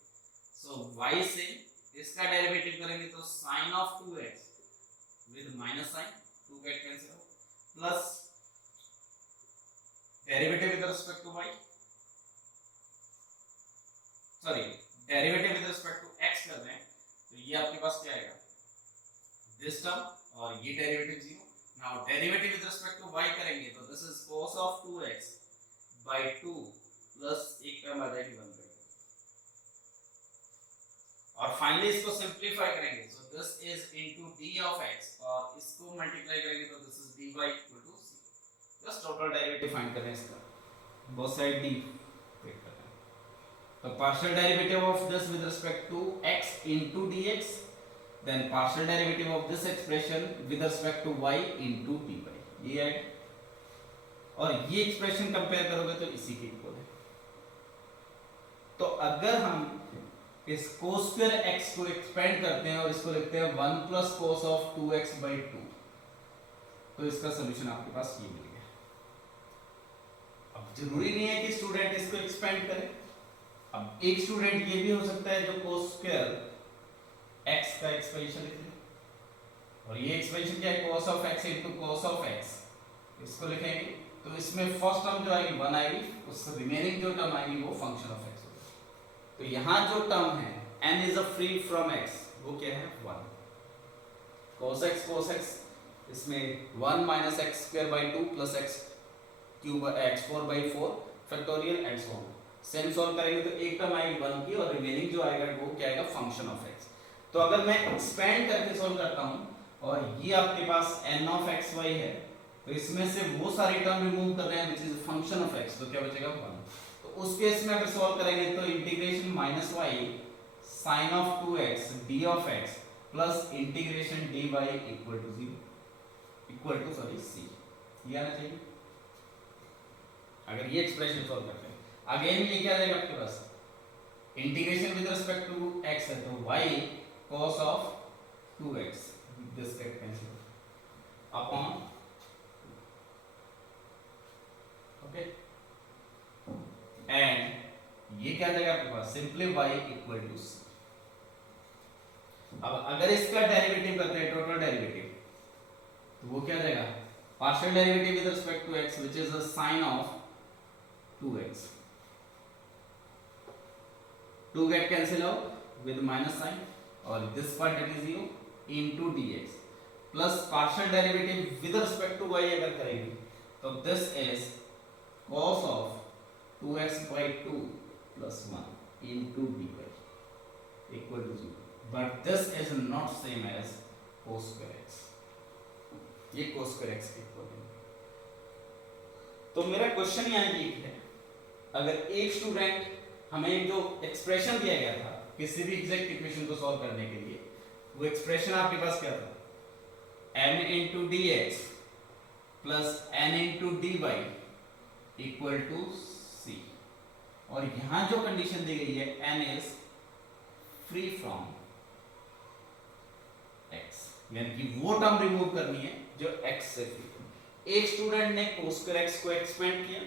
सो y से इसका डेरिवेटिव करेंगे तो sin of 2x with minus sign 2 get cancel out plus derivative with respect to y, sorry derivative with respect to x कर रहे हैं तो ये आपके पास क्या आएगा this term और ये derivative 0. Now derivative with respect to y करेंगे तो this is cos of 2x by 2 plus एक टर्म आ जाएगी 1 by 2, और फाइनली इसको सिंपलीफाई करेंगे so this is into d of x, और इसको मल्टीप्लाई करेंगे तो this is dy equal to 0. बस टोटल डेरिवेटिव फाइंड करना है इसका, बोथ साइड d टेक करना है. तो partial derivative of this with respect to x into dx, then partial derivative of this expression with respect to y into dy, ये है. और ये एक्सप्रेशन कंपेयर करोगे तो इसी के इक्वल है. तो अगर हम इस cos square x को एक्सपेंड करते हैं और इसको लिखते हैं 1 plus cos of 2x by 2, तो इसका सोल्यूशन आपके पास ये मिल गया। अब जरूरी नहीं है कि स्टूडेंट इसको एक्सपेंड करे। अब एक स्टूडेंट ये भी हो सकता है जो cos स्क्वायर x का एक्सपेंशन लिख ले, और ये एक्सपेंशन क्या है, cos of x into cos of x, इसको लिखेंगे तो इसमें फर्स्ट टर्म जो आएगी 1 आएगी, उससे रिमेनिंग जो टर्म आएगी वो फंक्शन ऑफ x होगी। तो यहाँ जो टर्म है n is a free from x, वो क्या है 1, cos x इसमें 1 minus x square by 2 plus x cube x4 by 4 factorial and so on. Same solve करेंगे तो एक टर्म आएगी 1 की और रिमेनिंग जो आएगा वो क्या आएगा, फंक्शन ऑफ x। तो अगर मैं एक्सपेंड करके सॉल्व करता हूं और ये आपके पास n ऑफ xy है, तो इसमें से वो सारी टर्म रिमूव कर रहे हैं which is function of x, तो क्या बचेगा 1। तो उस केस में अगर सॉल्व करेंगे तो integration minus y sin of 2x d of x plus integration dy equal to 0 equal to c, ये आना चाहिए अगर ये एक्सप्रेशन सॉल्व करते हैं। अगेन ये क्या आ जाएगा आपके पास, integration with respect to x है तो y cos of 2x, this get cancel upon, okay, and ये क्या आ जाएगा आपके पास, simply y equal to c। अब अगर इसका डेरिवेटिव करते हैं, टोटल डेरिवेटिव, तो वो क्या आ जाएगा, partial derivative with respect to x which is the sine of 2x, 2 get cancel out with minus sine और this part it is 0 into dx plus partial derivative with respect to y अगर करेंगे तो this is cos of 2x by 2 plus 1 into dy equal to 0, but this is not same as cos square x, ये cos square x के equal है। तो मेरा question यहाँ ये है, अगर एक स्टूडेंट हमें जो एक्सप्रेशन दिया गया था किसी भी एग्जैक्ट इक्वेशन को सॉल्व करने के लिए, वो एक्सप्रेशन आपके पास क्या था, m into dx plus n into dy equal to c, और यहां जो कंडीशन दी गई है n is free from x, यानी कि वो टर्म रिमूव करनी है जो x से फ्री। एक स्टूडेंट ने cos स्क्वायर x को एक्सपेंड किया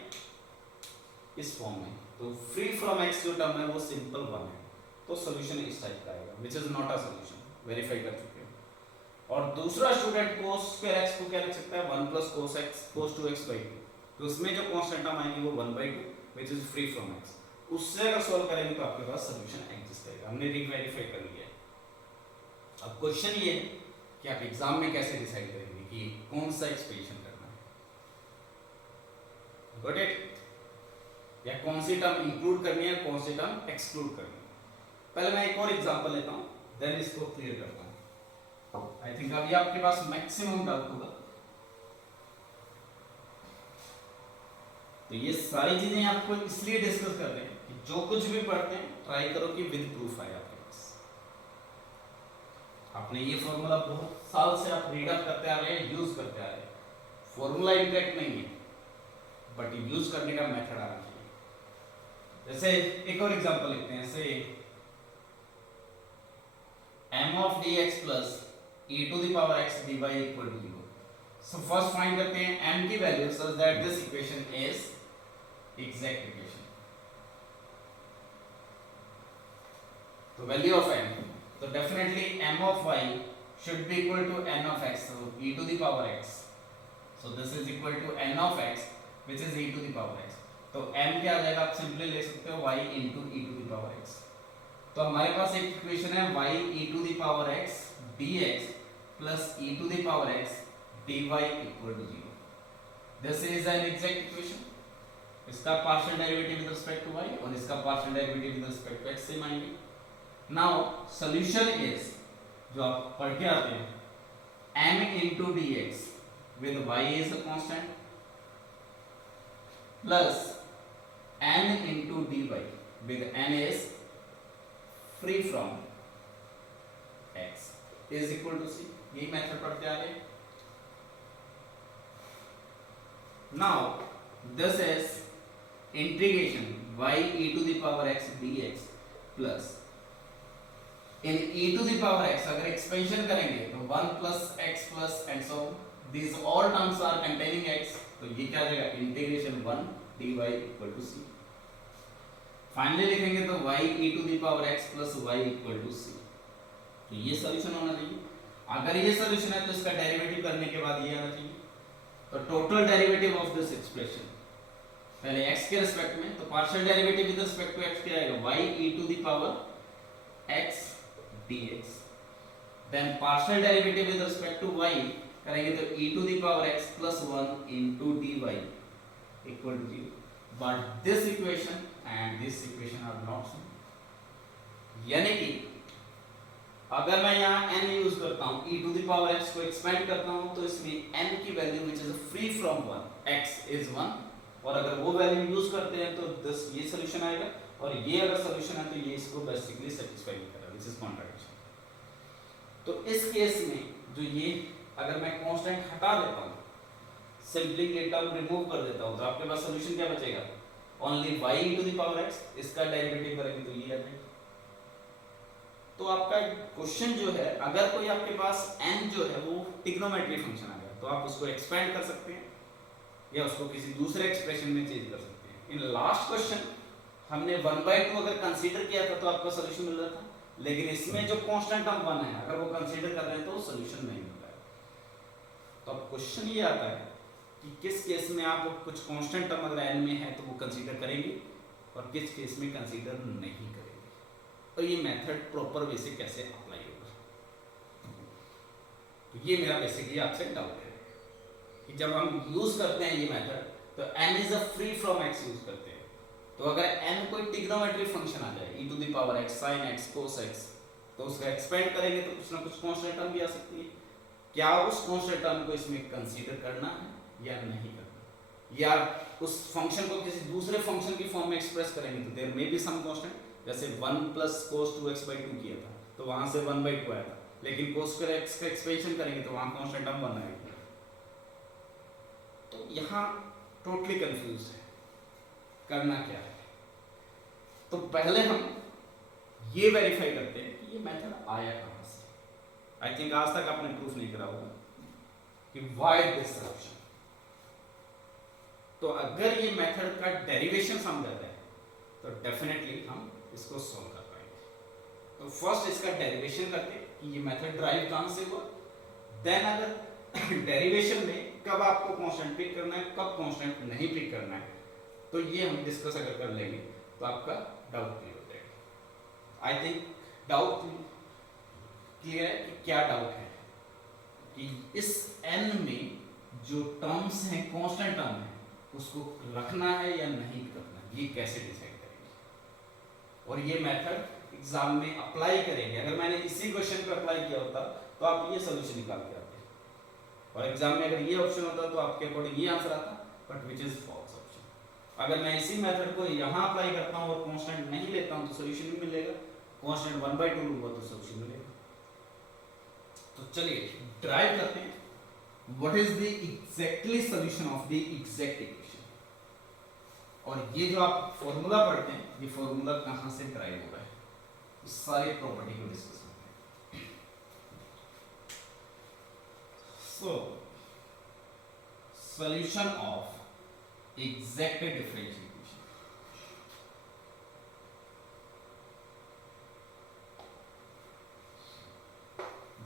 इस फॉर्म में, तो फ्री फ्रॉम x जो टर्म है वो सिंपल 1 है, तो सॉल्यूशन इस टाइप का आएगा which is not a solution, verify कर चुके हैं। और दूसरा स्टूडेंट cos स्क्वायर x को क्या लिख सकता है, 1 plus cos x cos 2x by 2, तो उसमें जो कांस्टेंट टर्म आएगी वो 1/2 which is free from x, उससे अगर सॉल्व करेंगे तो आपके पास सॉल्यूशन एग्जिस्ट करेगा। हमने रीवेरीफाई कर लिया है। अब क्वेश्चन ये है कि आप एग्जाम में कैसे डिसाइड करेंगे कि कौन सा एक्सप्रेशन करना है, गॉट इट, या कौन सी टर्म इंक्लूड करनी है, कौन सी टर्म एक्सक्लूड करनी है। पहले मैं एक और एग्जांपल लेता हूं, देन इसको क्लियर करता हूं। आई थिंक अभी आपके पास मैक्सिमम डाउट होगा, तो ये सारी चीजें आपको इसलिए डिस्कस कर रहे हैं कि जो कुछ भी पढ़ते हैं ट्राई करो कि विद प्रूफ आए आपके पास। आपने ये फॉर्मूला बहुत साल से आप रीड अप करते आ रहे हैं, यूज करते आ रहे हैं, फॉर्मूला एग्जैक्ट नहीं है बट यूज करने का मेथड आना चाहिए। जैसे एक और एग्जांपल लेते हैं, जैसे m of dx plus e to the power x dy equal to 0। So first find करते हैं m की value such that this equation is exact equation. तो वैल्यू ऑफ m, तो definitely m of y should be equal to n of x, so e to the power x, so this is equal to n of x which is e to the power x। तो m क्या आ जाएगा, आप simply ले सकते हो y into e to the power x। तो हमारे पास एक इक्वेशन है y e to the power x dx plus e to the power x dy equal to 0। This is an exact equation। इसका partial derivative with respect to y और इसका partial derivative with respect to x same आएंगे। Now solution is, जो आप पढ़ के आते हैं, m into dx with y is a constant plus n into dy with n is free from x is equal to c। यही method पढ़ते आ रहे हैं। Now this is integration y e to the power x dx plus in e to the power x अगर expansion करेंगे तो 1 plus x plus and so these all terms are containing x, तो ये क्या आ जाएगा integration 1 dy equal to c। Finally लिखेंगे तो y e to the power x plus y equal to c। तो ये सॉल्यूशन होना चाहिए। अगर ये सॉल्यूशन है तो इसका डेरिवेटिव करने के बाद ये आना चाहिए। तो total derivative of this expression पहले x के रिस्पेक्ट में, तो partial derivative with respect to x क्या आएगा y e to the power x dx। Then partial derivative with respect to y करेंगे तो e to the power x plus 1 into dy equal to 0। But this equation and this equation are not same. यानी कि अगर मैं यहाँ n use करता हूँ, e to the power x को एक्सपेंड करता हूँ, तो इसमें n की value which is free from 1 x is 1, और अगर वो वैल्यू यूज करते हैं तो दिस ये सॉल्यूशन आएगा, और ये अगर सॉल्यूशन है तो ये इसको बेसिकली सेटिस्फाई नहीं करेगा, व्हिच इज कॉन्ट्रडिक्शन। तो इस केस में जो ये अगर मैं कांस्टेंट हटा देता हूँ, सिंपली ये टर्म रिमूव कर देता हूँ, तो आपके पास सॉल्यूशन क्या बचेगा, only y to the power x, इसका डेरिवेटिव करेंगे तो ये आ जाएगा। तो आपका क्वेश्चन जो है, अगर कोई आपके पास n जो है वो ट्रिग्नोमेट्री फंक्शन आ गया, तो आप उसको एक्सपेंड कर सकते हैं या उसको किसी दूसरे एक्सप्रेशन में चेंज कर सकते हैं। इन लास्ट क्वेश्चन हमने 1/2 अगर कंसीडर किया था तो आपका सॉल्यूशन मिल रहा था, लेकिन इसमें जो कांस्टेंट टर्म 1 है अगर वो कंसीडर कर रहे हैं तो सॉल्यूशन नहीं मिल रहा है। तो अब क्वेश्चन ये आता है कि किस केस में आप कुछ कांस्टेंट टर्म अगर n में है तो वो कंसीडर करेंगे और किस केस में कंसीडर नहीं करेंगे, और ये मेथड प्रॉपर वे से कैसे अप्लाई होगा। तो ये मेरा बेसिकली आपसे डाउट है कि जब हम यूज करते हैं ये मेथड तो n is a free from x use करते हैं, तो अगर n कोई ट्रिग्नोमेट्री फंक्शन आ जाए e to the power x sin x cos x, तो उसका एक्सपेंड करेंगे तो कुछ ना कुछ कांस्टेंट टर्म भी आ सकती है। क्या उस कांस्टेंट टर्म को इसमें कंसीडर करना है या नहीं करना, या उस फंक्शन को किसी दूसरे फंक्शन की फॉर्म में एक्सप्रेस करेंगे तो there may be some constant, जैसे 1 प्लस cos 2x/2 किया था तो वहां से 1/2 आया था, लेकिन cos स्क्वायर x का एक्सपेंशन करेंगे तो वहां कांस्टेंट टर्म 1 आएगा। तो यहाँ टोटली कंफ्यूज है, करना क्या है। तो पहले हम ये वेरीफाई करते हैं कि ये मेथड आया कहां से। आई थिंक आज तक आपने प्रूफ नहीं करा होगा कि व्हाई दिस सॉल्यूशन। तो अगर ये मेथड का डेरिवेशन समझ आता है तो डेफिनेटली हम इसको सॉल्व कर पाएंगे। तो फर्स्ट इसका डेरिवेशन करते हैं कि ये मेथड ड्राइव कहां से हुआ, देन अगर डेरिवेशन में कब आपको कांस्टेंट पिक करना है, कब कांस्टेंट नहीं पिक करना है, तो ये हम डिस्कस अगर कर लेंगे तो आपका डाउट क्लियर हो जाएगा। आई थिंक डाउट क्लियर है कि क्या डाउट है कि इस n में जो टर्म्स हैं कांस्टेंट टर्म है उसको रखना है या नहीं रखना, ये कैसे डिसाइड करेंगे, और ये मेथड एग्जाम में अप्लाई करेंगे। अगर मैंने इसी क्वेश्चन पे अप्लाई किया होता तो आप ये सॉल्यूशन निकाल के आते, और एग्जाम में अगर ये ऑप्शन होता तो आपके अकॉर्डिंग ये आंसर आता, but which is false option. अगर मैं इसी मेथड को यहाँ अप्लाई करता हूँ और कांस्टेंट नहीं लेता हूँ तो सॉल्यूशन भी मिलेगा, कांस्टेंट 1/2 लूंगा तो सॉल्यूशन मिलेगा। तो चलिए ड्राइव करते हैं what is the exactly solution of the exact equation, और ये जो आप फॉर्मूला पढ़ते हैं ये फॉर्मूला कहां से ड्राइव हो रहा है, इस सारे प्रॉपर्टी को डिस्कस करते हैं। So solution of exact differential equation,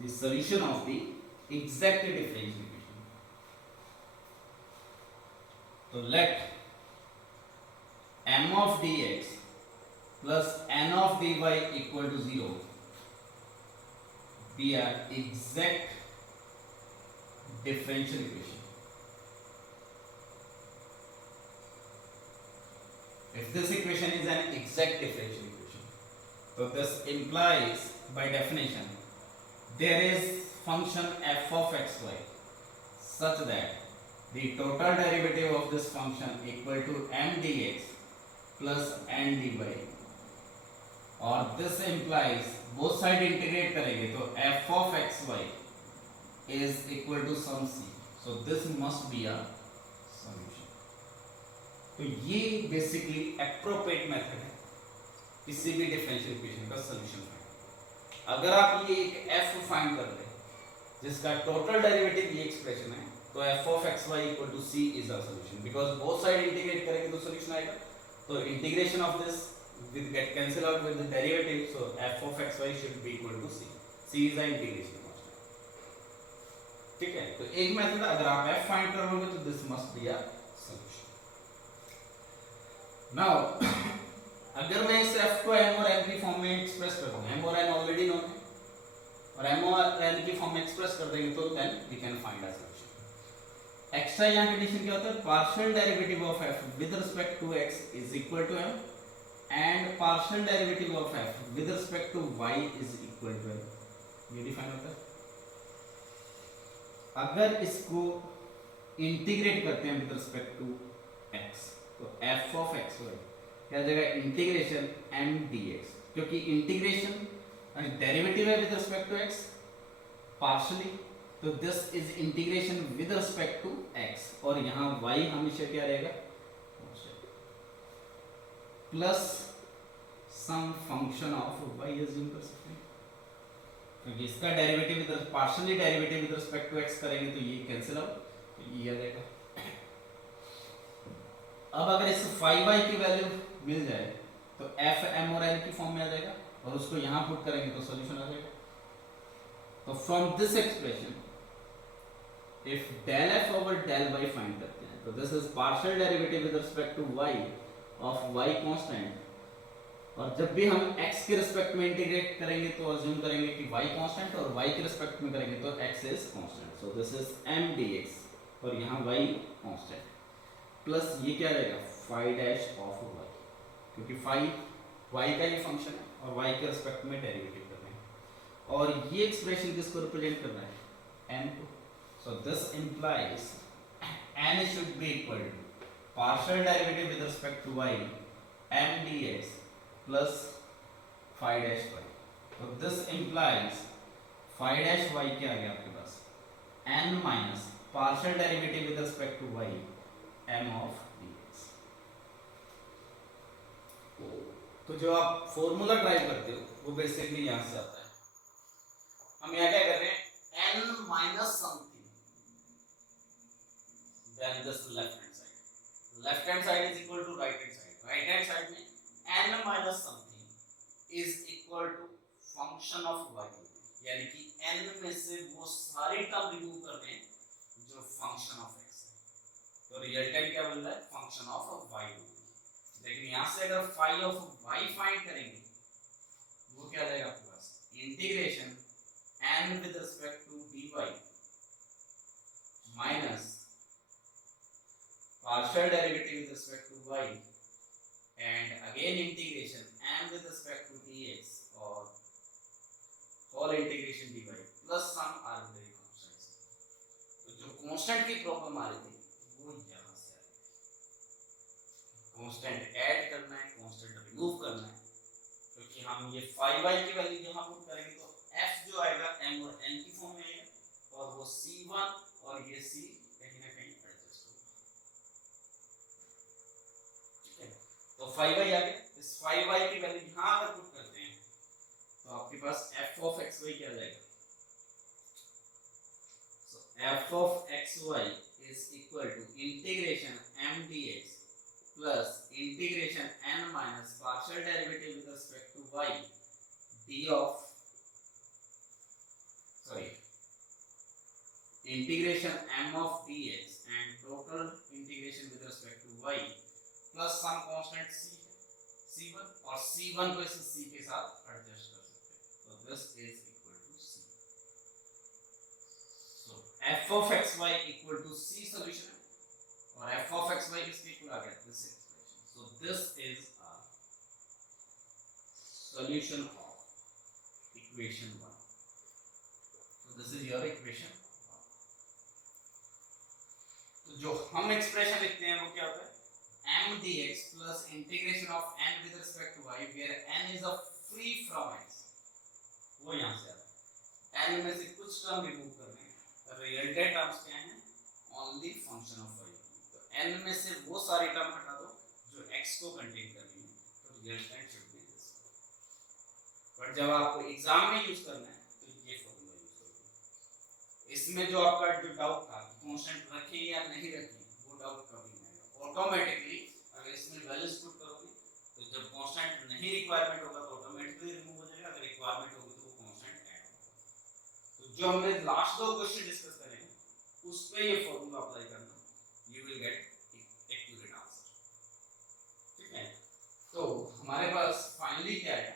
the solution of the exact differential equation. तो late m of dx plus n of dy equal to 0 be an exact differential equation. If this equation is an exact differential equation, so this implies by definition there is function f of xy such that the total derivative of this function equal to m dx plus n dy, और this implies both side integrate करेंगे तो f of xy is equal to some c, so this must be a solution। तो ये basically appropriate method है किसी भी differential equation का solution find. अगर आप ये एक f फाइंड कर ले जिसका टोटल डेरिवेटिव ये एक्सप्रेशन है तो F of X Y equal to C is the solution, because both side integrate करेंगे तो सॉल्यूशन आएगा. तो integration of this will get cancel out with the derivative, so f of xy should be equal to c. c is the integration constant. ठीक है, तो एक method अगर आप f फाइंड करोगे तो this must be a solution. Now अगर मैं इस f को m और n की फॉर्म में एक्सप्रेस कर दूं, m और n ऑलरेडी नोन है और m और n की फॉर्म में एक्सप्रेस कर देंगे तो then we can find a solution. Extra यहां कंडीशन क्या होता है, partial derivative of f with respect to x is equal to m and partial derivative of f with respect to y is equal to l. ये define होता है. अगर इसको integrate करते हैं विद रिस्पेक्ट टू x तो f of x y क्या हो जाएगा, इंटीग्रेशन m dx, क्योंकि इंटीग्रेशन डेरिवेटिव है with respect to x partially, तो this is integration with respect to x और यहाँ y हमेशा क्या रहेगा, plus some function of y assume कर सकते हैं, क्योंकि इसका derivative with partially derivative with respect to x करेंगे तो ये कैंसिल आउट, तो ये आ जाएगा. अब अगर इस phi y की वैल्यू मिल जाए तो f m और n की फॉर्म में आ जाएगा और उसको यहां पुट करेंगे तो सॉल्यूशन आ जाएगा. तो from this expression if del f over del y find करते हैं तो this is partial derivative with respect to y of y constant, और जब भी हम x के रिस्पेक्ट में इंटीग्रेट करेंगे तो अज्यूम करेंगे कि y कांस्टेंट और y के रिस्पेक्ट में करेंगे तो x is constant, so this is m dx और यहाँ y कांस्टेंट प्लस ये क्या रहेगा phi डैश ऑफ y, क्योंकि phi y का ही फंक्शन है और y के रिस्पेक्ट में डेरिवेटिव कर रहे हैं और ये एक्सप्रेशन किसको रिप्रेजेंट कर रहा है, n को. So this implies n should be equal to partial derivative with respect to y m dx plus phi dash y. So this implies phi dash y क्या आ गया आपके पास, n minus partial derivative with respect to y m of dx. तो जो आप formula drive करते हो वो basically यहाँ से आता है. हम यहाँ क्या कर रहे हैं, n minus something then this left hand side. Left hand side is equal to right hand side. Right hand side में n minus something is equal to function of y, यानी कि n में से वो सारे टर्म रिमूव कर दें जो फंक्शन ऑफ x है, तो रिजल्टेंट क्या बन रहा है, फंक्शन ऑफ y. लेकिन यहाँ से अगर phi ऑफ y फाइंड करेंगे वो क्या रहेगा आपके पास, integration n with respect to dy minus partial derivative with respect to y and again integration m with respect to dx or whole integration dy plus some arbitrary constants. तो जो constant की problem आ रही थी वो यहाँ से आ रही थी, कांस्टेंट ऐड करना है, कांस्टेंट रिमूव करना है, क्योंकि हम ये phi y की वैल्यू यहाँ पुट करेंगे तो f जो आएगा m और n की फॉर्म में आएगा और वो c1 और ये c कहीं ना कहीं तो phi y आ गया. इस phi y की वैल्यू यहाँ अगर पुट करते हैं तो आपके पास f of xy क्या आ जाएगा, so f of xy is equal to integration m dx plus integration n minus partial derivative with respect to y d of integration m of dx and total integration with respect to y plus some constant c1 और c1 को इस c के साथ adjust कर सकते हैं, तो this is equal to c. So f of xy equal to c solution और f of xy किसके इक्वल आ गया, this expression. So this is a solution of equation 1. So this is your equation. तो जो हम expression लिखते हैं वो क्या होता है, m dx plus integration of n with respect to y where n is a free from x, वो यहाँ से आता है. n में से कुछ टर्म रिमूव करने हैं, तो रिजल्टेंट टर्म्स क्या हैं, ओनली फंक्शन ऑफ y. तो n में से वो सारे टर्म हटा दो जो x को कंटेन कर रही है, तो resultant should be this. But जब आपको एग्जाम में यूज करना है तो ये फॉर्मूला यूज करोगे. इसमें जो आपका जो डाउट था कांस्टेंट रखें या नहीं रखें वो डाउट कभी नहीं आएगा। ऑटोमेटिकली अगर इसमें वैल्यूज पुट करोगे तो जब कांस्टेंट नहीं रिक्वायरमेंट होगा तो ऑटोमेटिकली रिमूव हो जाएगा, अगर रिक्वायरमेंट होगी तो वो कांस्टेंट ऐड होगा। तो जो हमने लास्ट दो क्वेश्चन डिस्कस करे हैं उस पे ये फॉर्मूला अप्लाई करना, you will get accurate answer. ठीक है, तो हमारे पास फाइनली क्या है,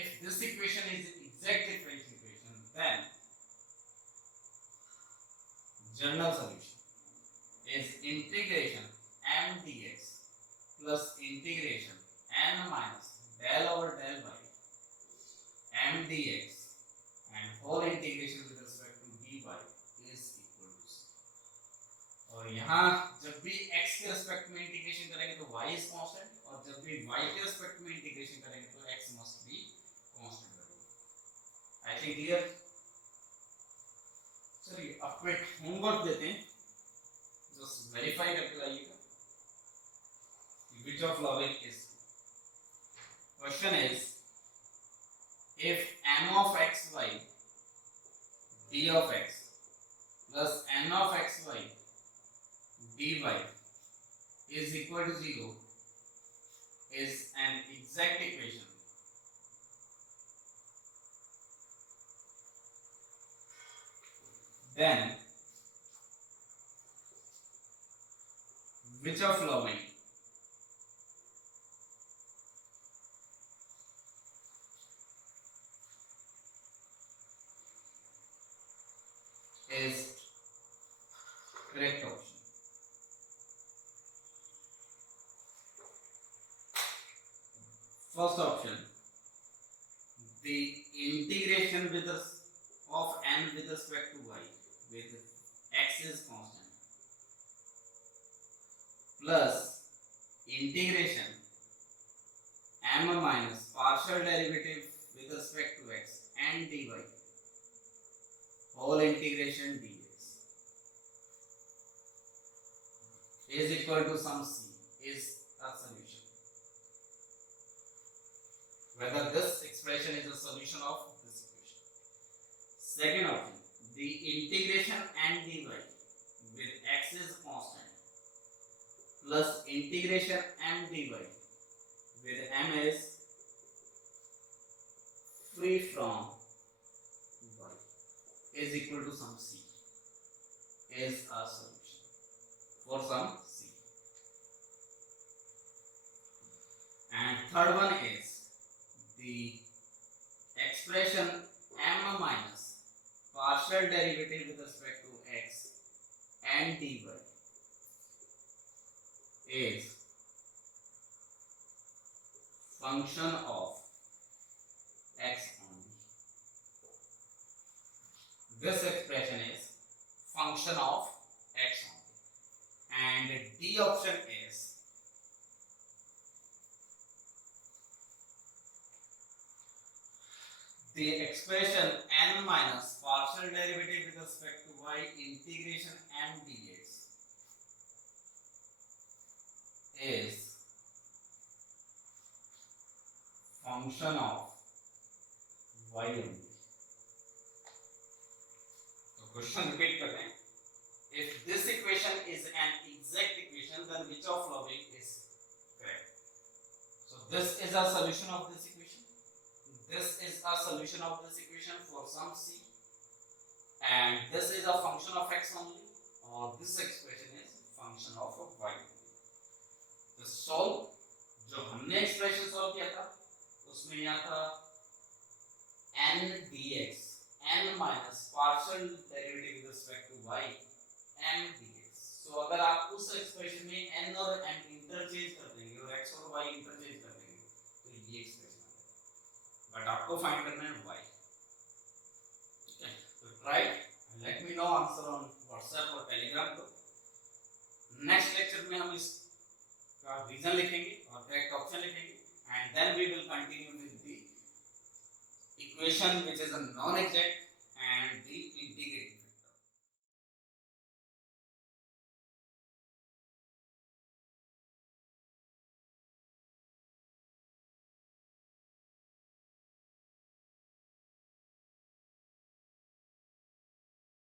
if this equation is exact differential equation then general solution is integration m dx plus integration n minus del over del by m dx and whole integration with respect to dy is equal to c। और यहाँ जब भी x के respect में integration करेंगे तो y is constant, और जब भी y के रेस्पेक्ट में इंटीग्रेशन करेंगे तो x must be constant रहेगा। I think clear. चलिए अब एक होमवर्क देते हैं, जस्ट वेरीफाई करके लाइएगा। Which of following is question is if m of xy d of x plus n of xy dy is equal to 0 is an exact equation then which of following is correct option? First option, the integration with us of n with respect to y with x is constant plus integration m minus partial derivative with respect to x and dy whole integration dx is equal to some c is a solution. Whether this expression is a solution of this equation. Second option, the integration and dy with x is constant plus integration m dy with m is free from y is equal to some c is a solution for some c. And third one is the expression m minus partial derivative with respect to x and dy is function of x only. This expression is function of x only, and D option is the expression n minus partial derivative with respect to y integration m dx is function of y only. So question repeat करते हैं, if this equation is an exact equation then which of following is correct? So this is a solution of this equation. This is a solution of this equation for some c, and this is a function of x only, or this expression is function of y only. तो solve, जो हमने expression solve किया था उसमें यहाँ था n dx, n minus partial derivative with respect to y m dx. So अगर आप उस expression में n और m interchange कर देंगे और x और y interchange कर देंगे तो ये expression बट आपको फाइंड करना है y. ठीक है, तो try, let me know answer on WhatsApp और टेलीग्राम को. नेक्स्ट लेक्चर में हम इसका रीजन लिखेंगे और करेक्ट ऑप्शन लिखेंगे, and then we will continue with the equation which is a non exact